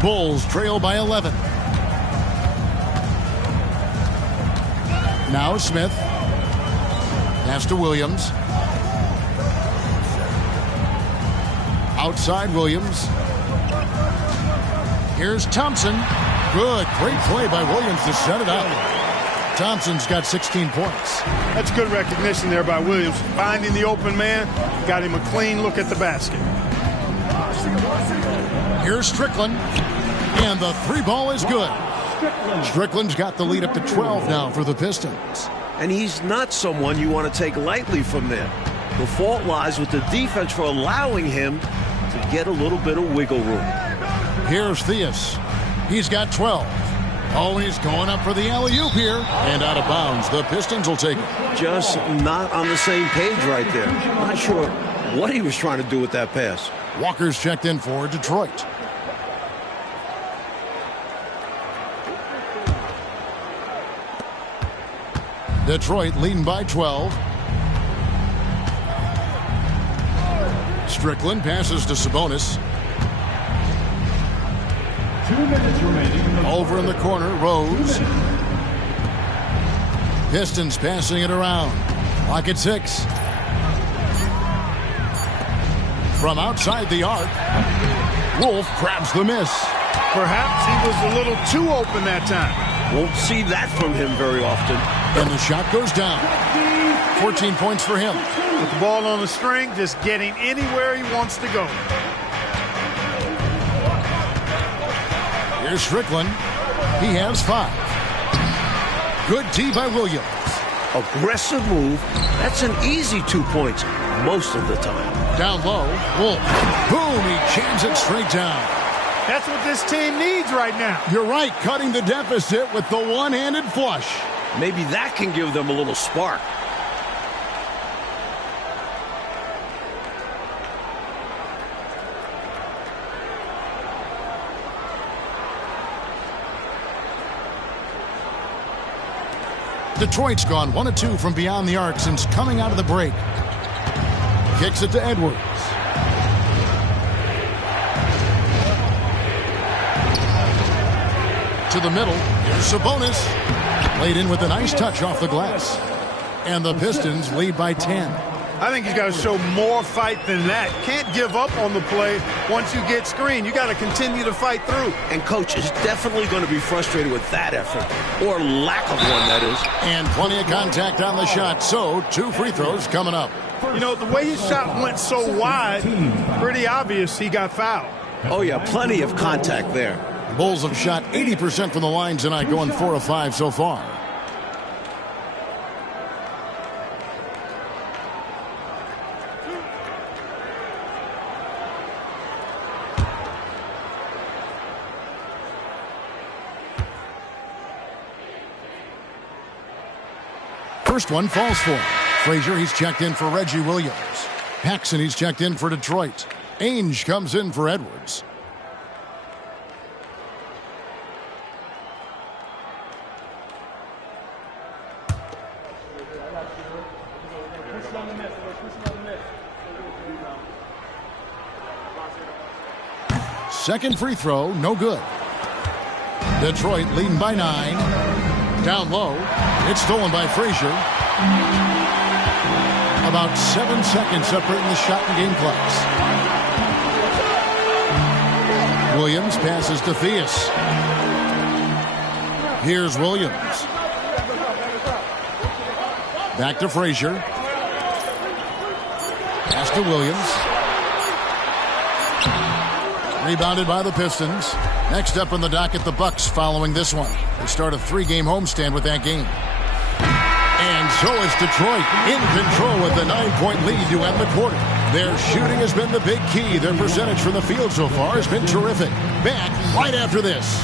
Bulls trail by 11. Now Smith. Pass to Williams. Outside Williams. Here's Thompson. Good. Great play by Williams to set it up. Thompson's got 16 points. That's good recognition there by Williams. Finding the open man, got him a clean look at the basket. Here's Strickland. And the three ball is good. Strickland's got the lead up to 12 now for the Pistons. And he's not someone you want to take lightly from there. The fault lies with the defense for allowing him to get a little bit of wiggle room. Here's Theus. He's got 12. Oh, he's going up for the alley-oop here. And out of bounds. The Pistons will take it. Just not on the same page right there. Not sure what he was trying to do with that pass. Walker's checked in for Detroit. Detroit leading by 12. Strickland passes to Sabonis. 2 minutes remaining. Over in the corner, Rose. Pistons passing it around. Clock at 6. From outside the arc, Wolf grabs the miss. Perhaps he was a little too open that time. Won't see that from him very often. And the shot goes down. 14 points for him. With the ball on the string, just getting anywhere he wants to go. Here's Strickland. He has 5. Good D by Williams. Aggressive move. That's an easy 2 points most of the time. Down low, Wolf. Boom, he jams it straight down. That's what this team needs right now. You're right, cutting the deficit with the one-handed flush. Maybe that can give them a little spark. Detroit's gone 1 of 2 from beyond the arc since coming out of the break. Kicks it to Edwards. To the middle. Here's Sabonis. Laid in with a nice touch off the glass. And the Pistons lead by 10. I think he's got to show more fight than that. Can't give up on the play once you get screened. You got to continue to fight through. And coach is definitely going to be frustrated with that effort. Or lack of one, that is. And plenty of contact on the shot. So 2 free throws coming up. You know, the way his shot went so wide, pretty obvious he got fouled. Oh, yeah, plenty of contact there. The Bulls have shot 80% from the line tonight, going 4 of 5 so far. First one falls for him. Frazier, he's checked in for Reggie Williams. Paxson, he's checked in for Detroit. Ainge comes in for Edwards. Second free throw, no good. Detroit leading by 9. Down low. It's stolen by Frazier. About 7 seconds separating the shot and game clocks. Williams passes to Theus. Here's Williams. Back to Frazier. Pass to Williams. Rebounded by the Pistons. Next up on the docket, the Bucks following this one. They start a 3-game homestand with that game. And so is Detroit in control with a 9-point lead to end the quarter. Their shooting has been the big key. Their percentage from the field so far has been terrific. Back right after this.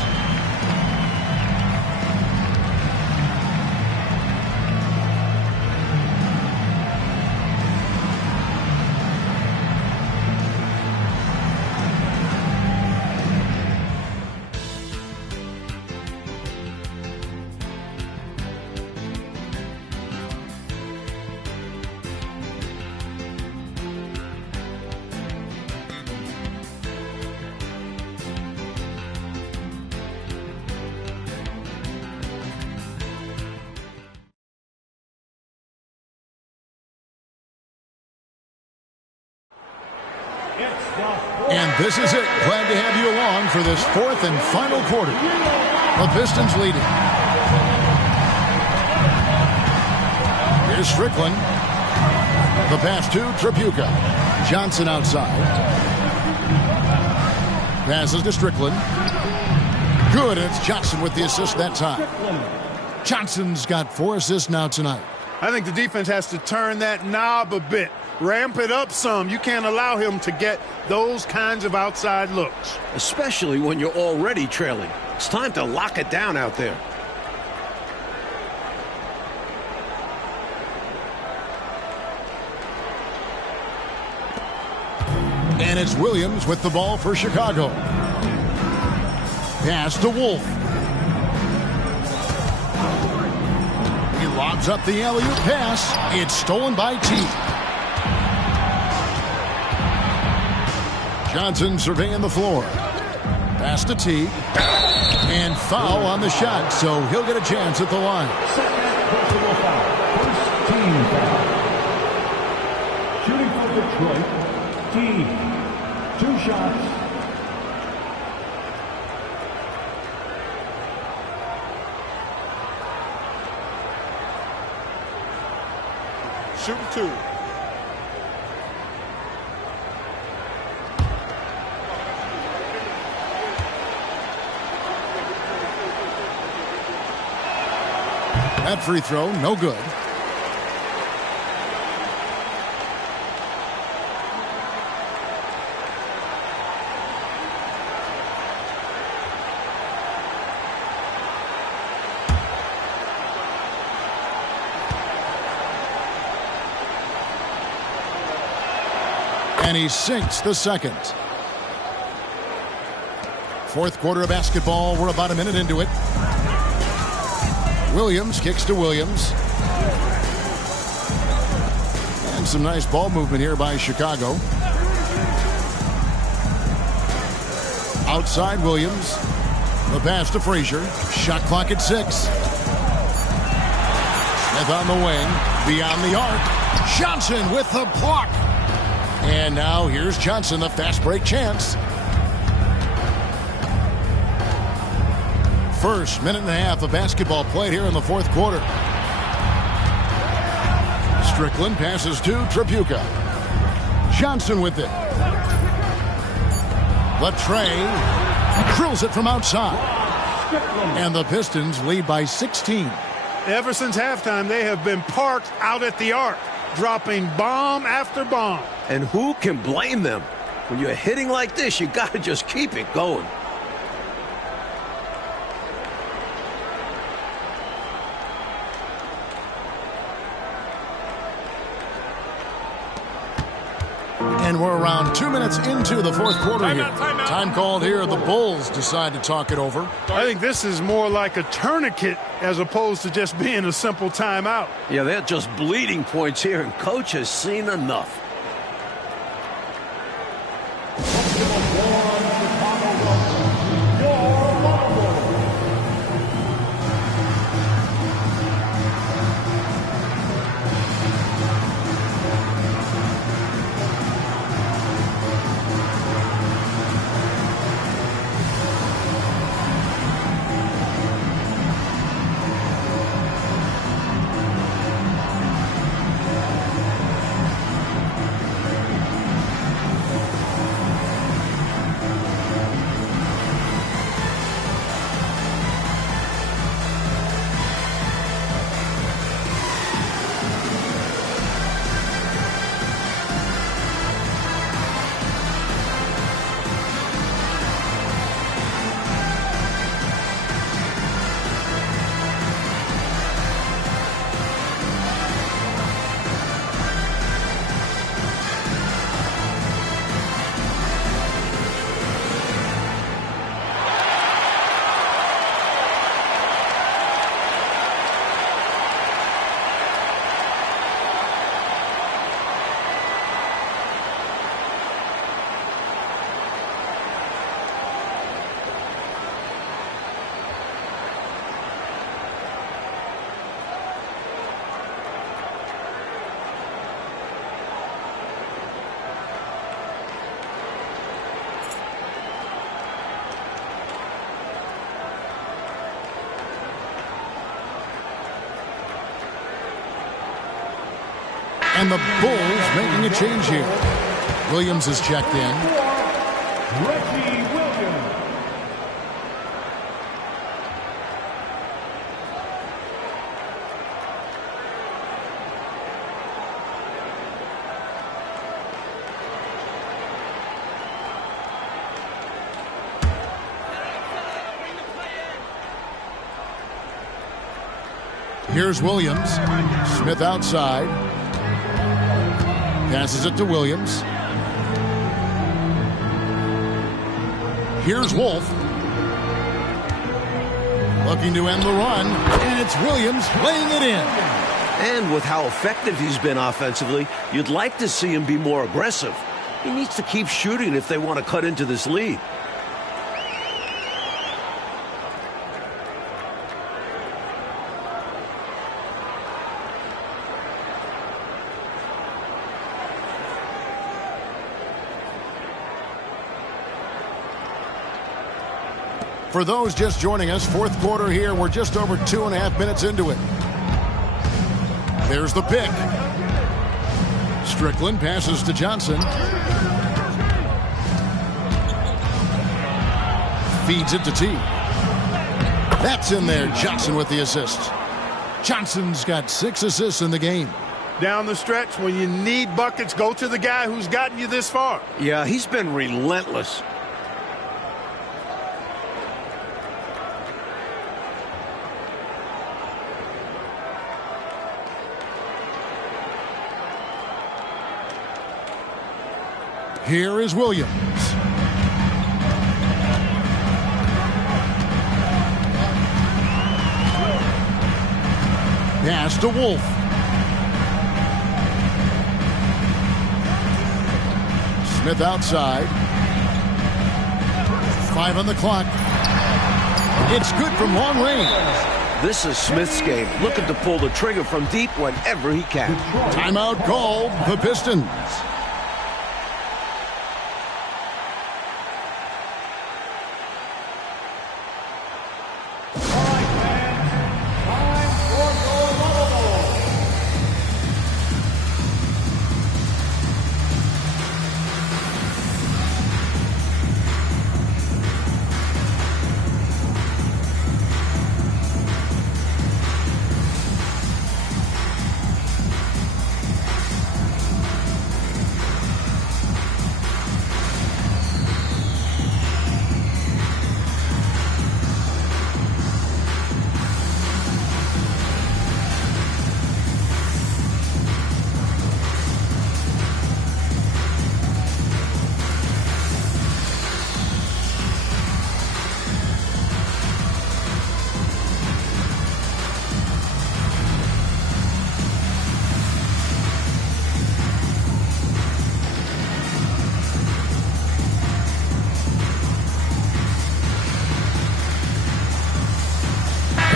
And this is it. Glad to have you along for this 4th and final quarter. The Pistons leading. Here's Strickland. The pass to Tripucka. Johnson outside. Passes to Strickland. Good, and it's Johnson with the assist that time. Johnson's got 4 assists now tonight. I think the defense has to turn that knob a bit. Ramp it up some. You can't allow him to get those kinds of outside looks. Especially when you're already trailing. It's time to lock it down out there. And it's Williams with the ball for Chicago. Pass to Wolf. He lobs up the alley-oop pass. It's stolen by T. Johnson surveying the floor. Pass to T. And foul on the shot, so he'll get a chance at the line. Second personal foul. First team foul. Shooting for Detroit, T. 2 shots. Shooting 2. That free throw, no good. And he sinks the second. Fourth quarter of basketball. We're about a minute into it. Williams kicks to Williams. And some nice ball movement here by Chicago. Outside Williams. The pass to Frazier. Shot clock at 6. Smith on the wing. Beyond the arc. Johnson with the block. And now here's Johnson, the fast break chance. First minute and a half of basketball played here in the fourth quarter. Strickland passes to Tripucka. Johnson with it. Latrey drills it from outside. And the Pistons lead by 16. Ever since halftime, they have been parked out at the arc, dropping bomb after bomb. And who can blame them? When you're hitting like this, you got to just keep it going. And we're around 2 minutes into the fourth quarter here. Timeout. Time called here. The Bulls decide to talk it over. I think this is more like a tourniquet as opposed to just being a simple timeout. Yeah, they're just bleeding points here, and coach has seen enough. And the Bulls making a change here. Williams is checked in. Reggie Williams. Here's Williams. Smith outside. Passes it to Williams. Here's Wolf. Looking to end the run. And it's Williams laying it in. And with how effective he's been offensively, you'd like to see him be more aggressive. He needs to keep shooting if they want to cut into this lead. For those just joining us, fourth quarter here. We're just over 2.5 minutes into it. There's the pick. Strickland passes to Johnson. Feeds it to T. That's in there. Johnson with the assist. Johnson's got 6 assists in the game. Down the stretch, when you need buckets, go to the guy who's gotten you this far. Yeah, he's been relentless. Here is Williams. Pass to Wolf. Smith outside. 5 on the clock. It's good from long range. This is Smith's game, looking to pull the trigger from deep whenever he can. Timeout called the Pistons.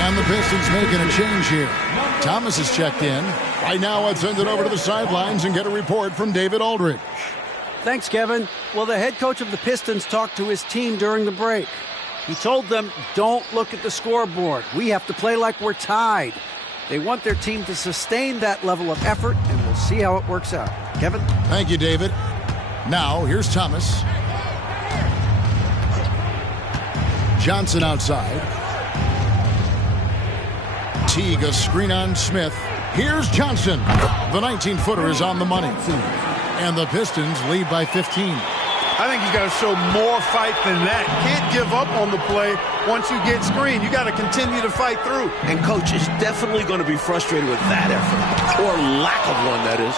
And the Pistons making a change here. Thomas is checked in. Right now, let's send it over to the sidelines and get a report from David Aldridge. Thanks, Kevin. Well, the head coach of the Pistons talked to his team during the break. He told them, don't look at the scoreboard. We have to play like we're tied. They want their team to sustain that level of effort, and we'll see how it works out. Kevin? Thank you, David. Now, here's Thomas. Johnson outside. Teague, a screen on Smith. Here's Johnson. The 19-footer is on the money. And the Pistons lead by 15. I think you got to show more fight than that. Can't give up on the play once you get screened. You got to continue to fight through. And coach is definitely going to be frustrated with that effort. Or lack of one, that is.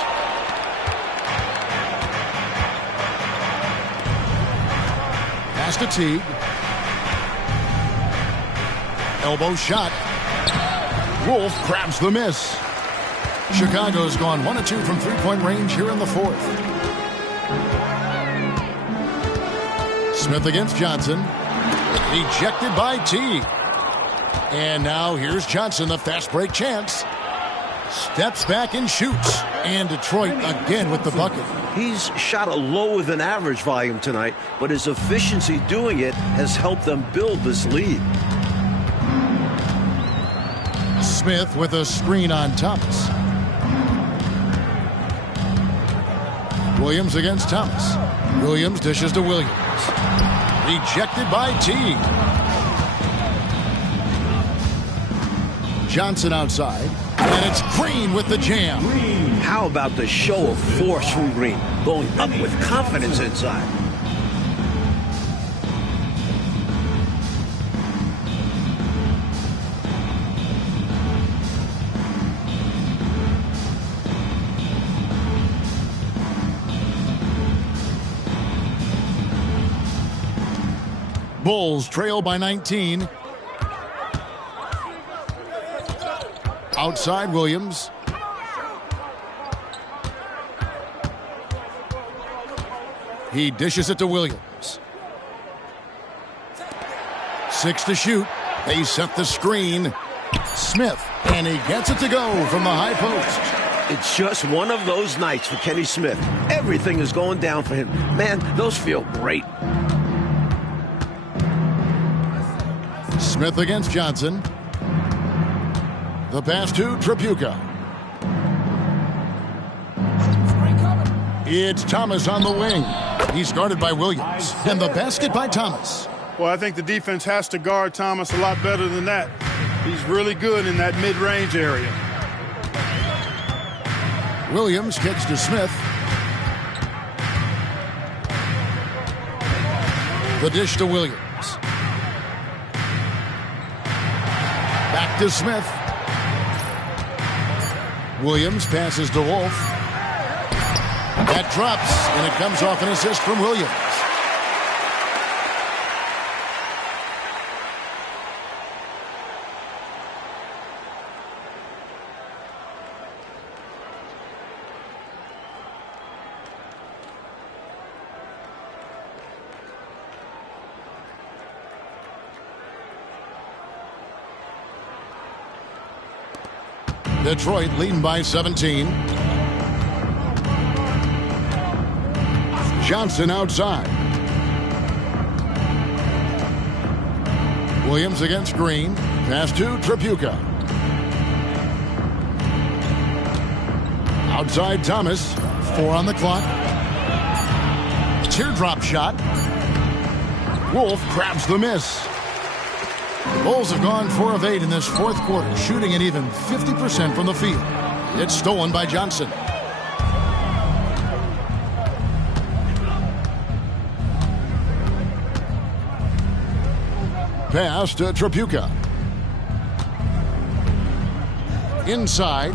Pass to Teague. Elbow shot. Wolf grabs the miss. Chicago's gone 1 of 2 from three-point range here in the fourth. Smith against Johnson. Ejected by Teague. And now here's Johnson, the fast break chance. Steps back and shoots. And Detroit again with the bucket. He's shot a lower than average volume tonight, but his efficiency doing it has helped them build this lead. Smith with a screen on Thomas. Williams against Thomas. Williams dishes to Williams. Rejected by T. Johnson outside. And it's Green with the jam. How about the show of force from Green, going up with confidence inside? Bulls trail by 19. Outside Williams. He dishes it to Williams. 6 to shoot. They set the screen. Smith, and he gets it to go from the high post. It's just one of those nights for Kenny Smith. Everything is going down for him. Man, those feel great. Smith against Johnson. The pass to Tripucka. It's Thomas on the wing. He's guarded by Williams. And the basket by Thomas. Well, I think the defense has to guard Thomas a lot better than that. He's really good in that mid-range area. Williams kicks to Smith. The dish to Williams. Back to Smith. Williams passes to Wolf. That drops, and it comes off an assist from Williams. Detroit leading by 17. Johnson outside. Williams against Green. Pass to Tripucka. Outside Thomas. 4 on the clock. Teardrop shot. Wolf grabs the miss. Bulls have gone 4 of 8 in this fourth quarter, shooting at even 50% from the field. It's stolen by Johnson. Pass to Tripucka. Inside.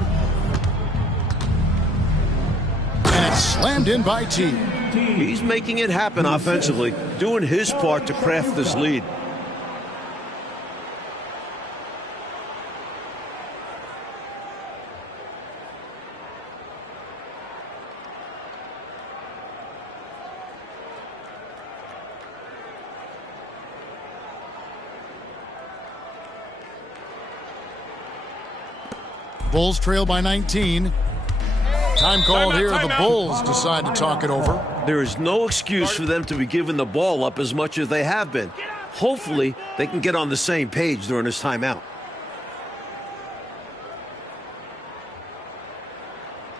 And it's slammed in by T. He's making it happen offensively, doing his part to craft this lead. Bulls trail by 19. Time called here. The Bulls decide to talk it over. There is no excuse for them to be giving the ball up as much as they have been. Hopefully, they can get on the same page during this timeout.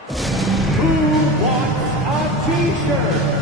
Who wants a t-shirt?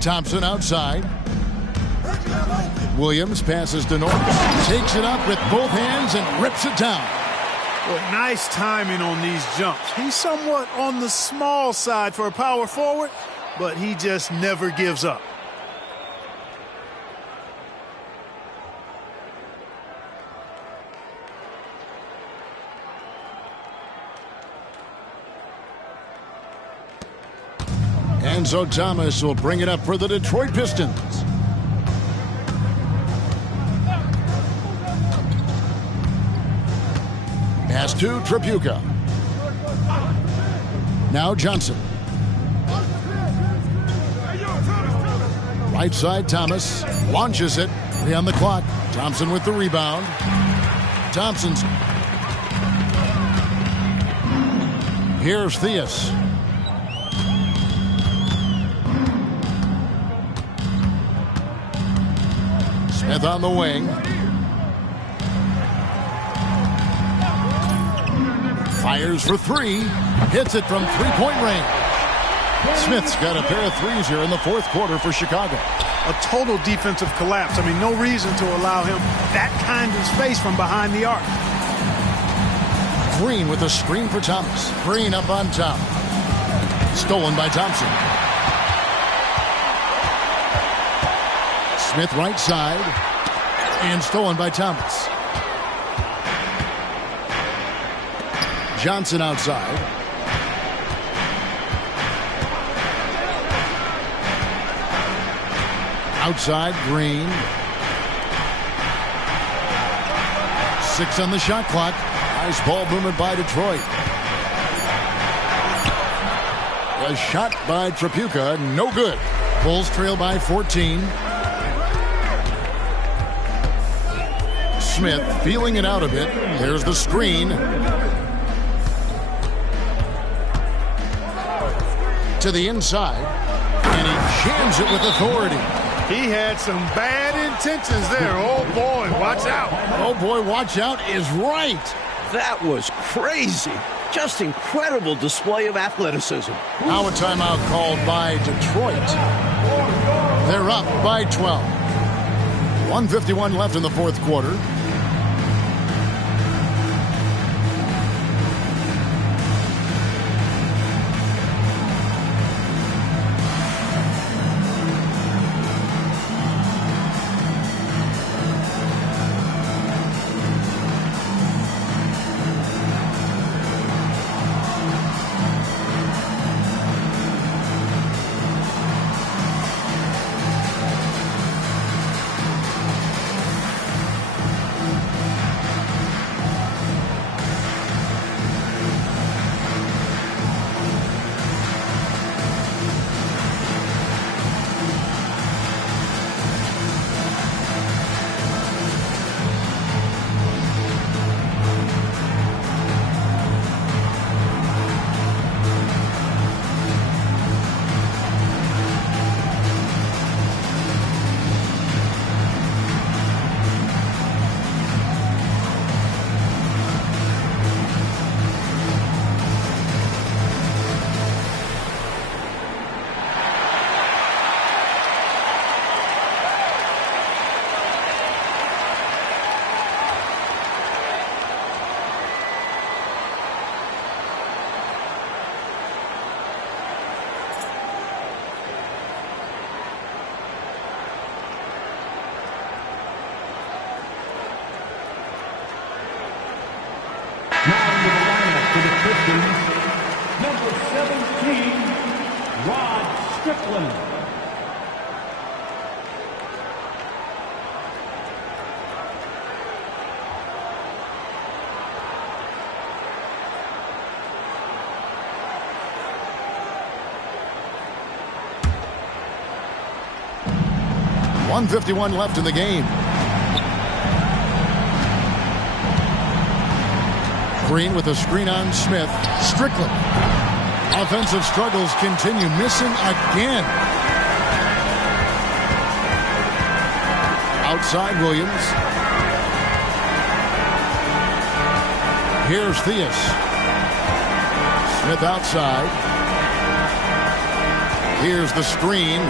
Thompson outside. Williams passes to North. Takes it up with both hands and rips it down. Well, nice timing on these jumps. He's somewhat on the small side for a power forward, but he just never gives up. And so Thomas will bring it up for the Detroit Pistons. Pass to Tripucka. Now Johnson. Right side, Thomas launches it. 3 on the clock. Thompson with the rebound. Thompson's. Here's Theus. Smith on the wing. Fires for 3. Hits it from three-point range. Smith's got a pair of threes here in the fourth quarter for Chicago. A total defensive collapse. I mean, no reason to allow him that kind of space from behind the arc. Green with a screen for Thomas. Green up on top. Stolen by Thompson. Smith right side. And stolen by Thomas. Johnson outside. Outside, Green. 6 on the shot clock. Nice ball movement by Detroit. A shot by Tripucka, no good. Bulls trail by 14. Smith feeling it out a bit. There's the screen. To the inside. And he jams it with authority. He had some bad intentions there. Oh, boy, watch out. Oh, boy, watch out is right. That was crazy. Just incredible display of athleticism. Now a timeout called by Detroit. They're up by 12. 1:51 left in the fourth quarter. For the Pistons, number 17, Rod Strickland. .151 left in the game. Green with a screen on Smith. Strickland. Offensive struggles continue. Missing again. Outside Williams. Here's Theus. Smith outside. Here's the screen.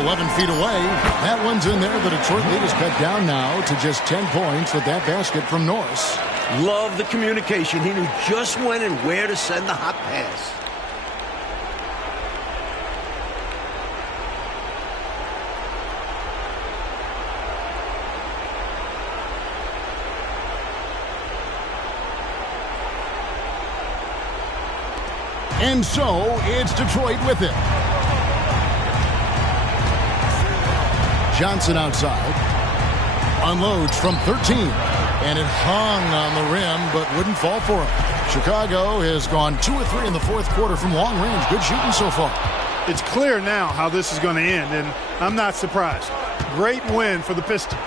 11 feet away. That one's in there. The Detroit lead is cut down now to just 10 points with that basket from Norris. Love the communication. He knew just when and where to send the hot pass. And so it's Detroit with it. Johnson outside. Unloads from 13. And it hung on the rim, but wouldn't fall for him. Chicago has gone 2 or 3 in the fourth quarter from long range. Good shooting so far. It's clear now how this is going to end, and I'm not surprised. Great win for the Pistons.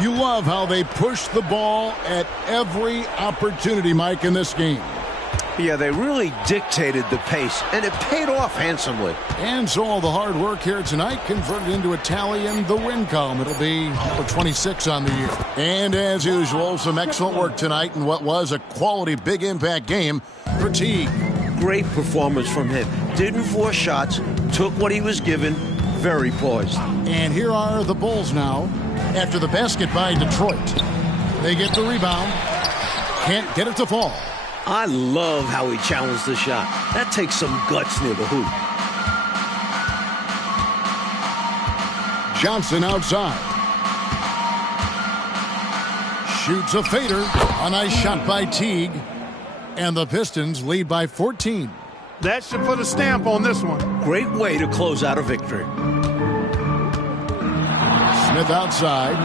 You love how they push the ball at every opportunity, Mike, in this game. Yeah, they really dictated the pace, and it paid off handsomely. And so all the hard work here tonight converted into a tally in the win column. It'll be number 26 on the year. And as usual, some excellent work tonight in what was a quality big impact game for Teague. Great performance from him. Didn't force shots, took what he was given, very poised. And here are the Bulls now after the basket by Detroit. They get the rebound. Can't get it to fall. I love how he challenged the shot. That takes some guts near the hoop. Johnson outside. Shoots a fader. A nice shot by Teague. And the Pistons lead by 14. That should put a stamp on this one. Great way to close out a victory. Smith outside.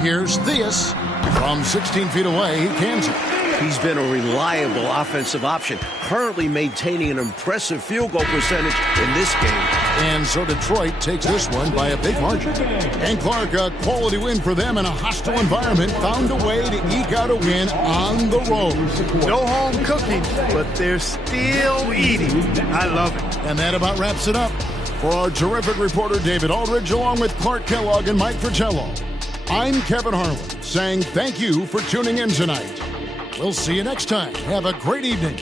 Here's Theus. From 16 feet away, he cans it. He's been a reliable offensive option, currently maintaining an impressive field goal percentage in this game. And so Detroit takes this one by a big margin. And Clark, a quality win for them in a hostile environment, found a way to eke out a win on the road. No home cooking, but they're still eating. I love it. And that about wraps it up. For our terrific reporter, David Aldridge, along with Clark Kellogg and Mike Fratello, I'm Kevin Harlan, saying thank you for tuning in tonight. We'll see you next time. Have a great evening.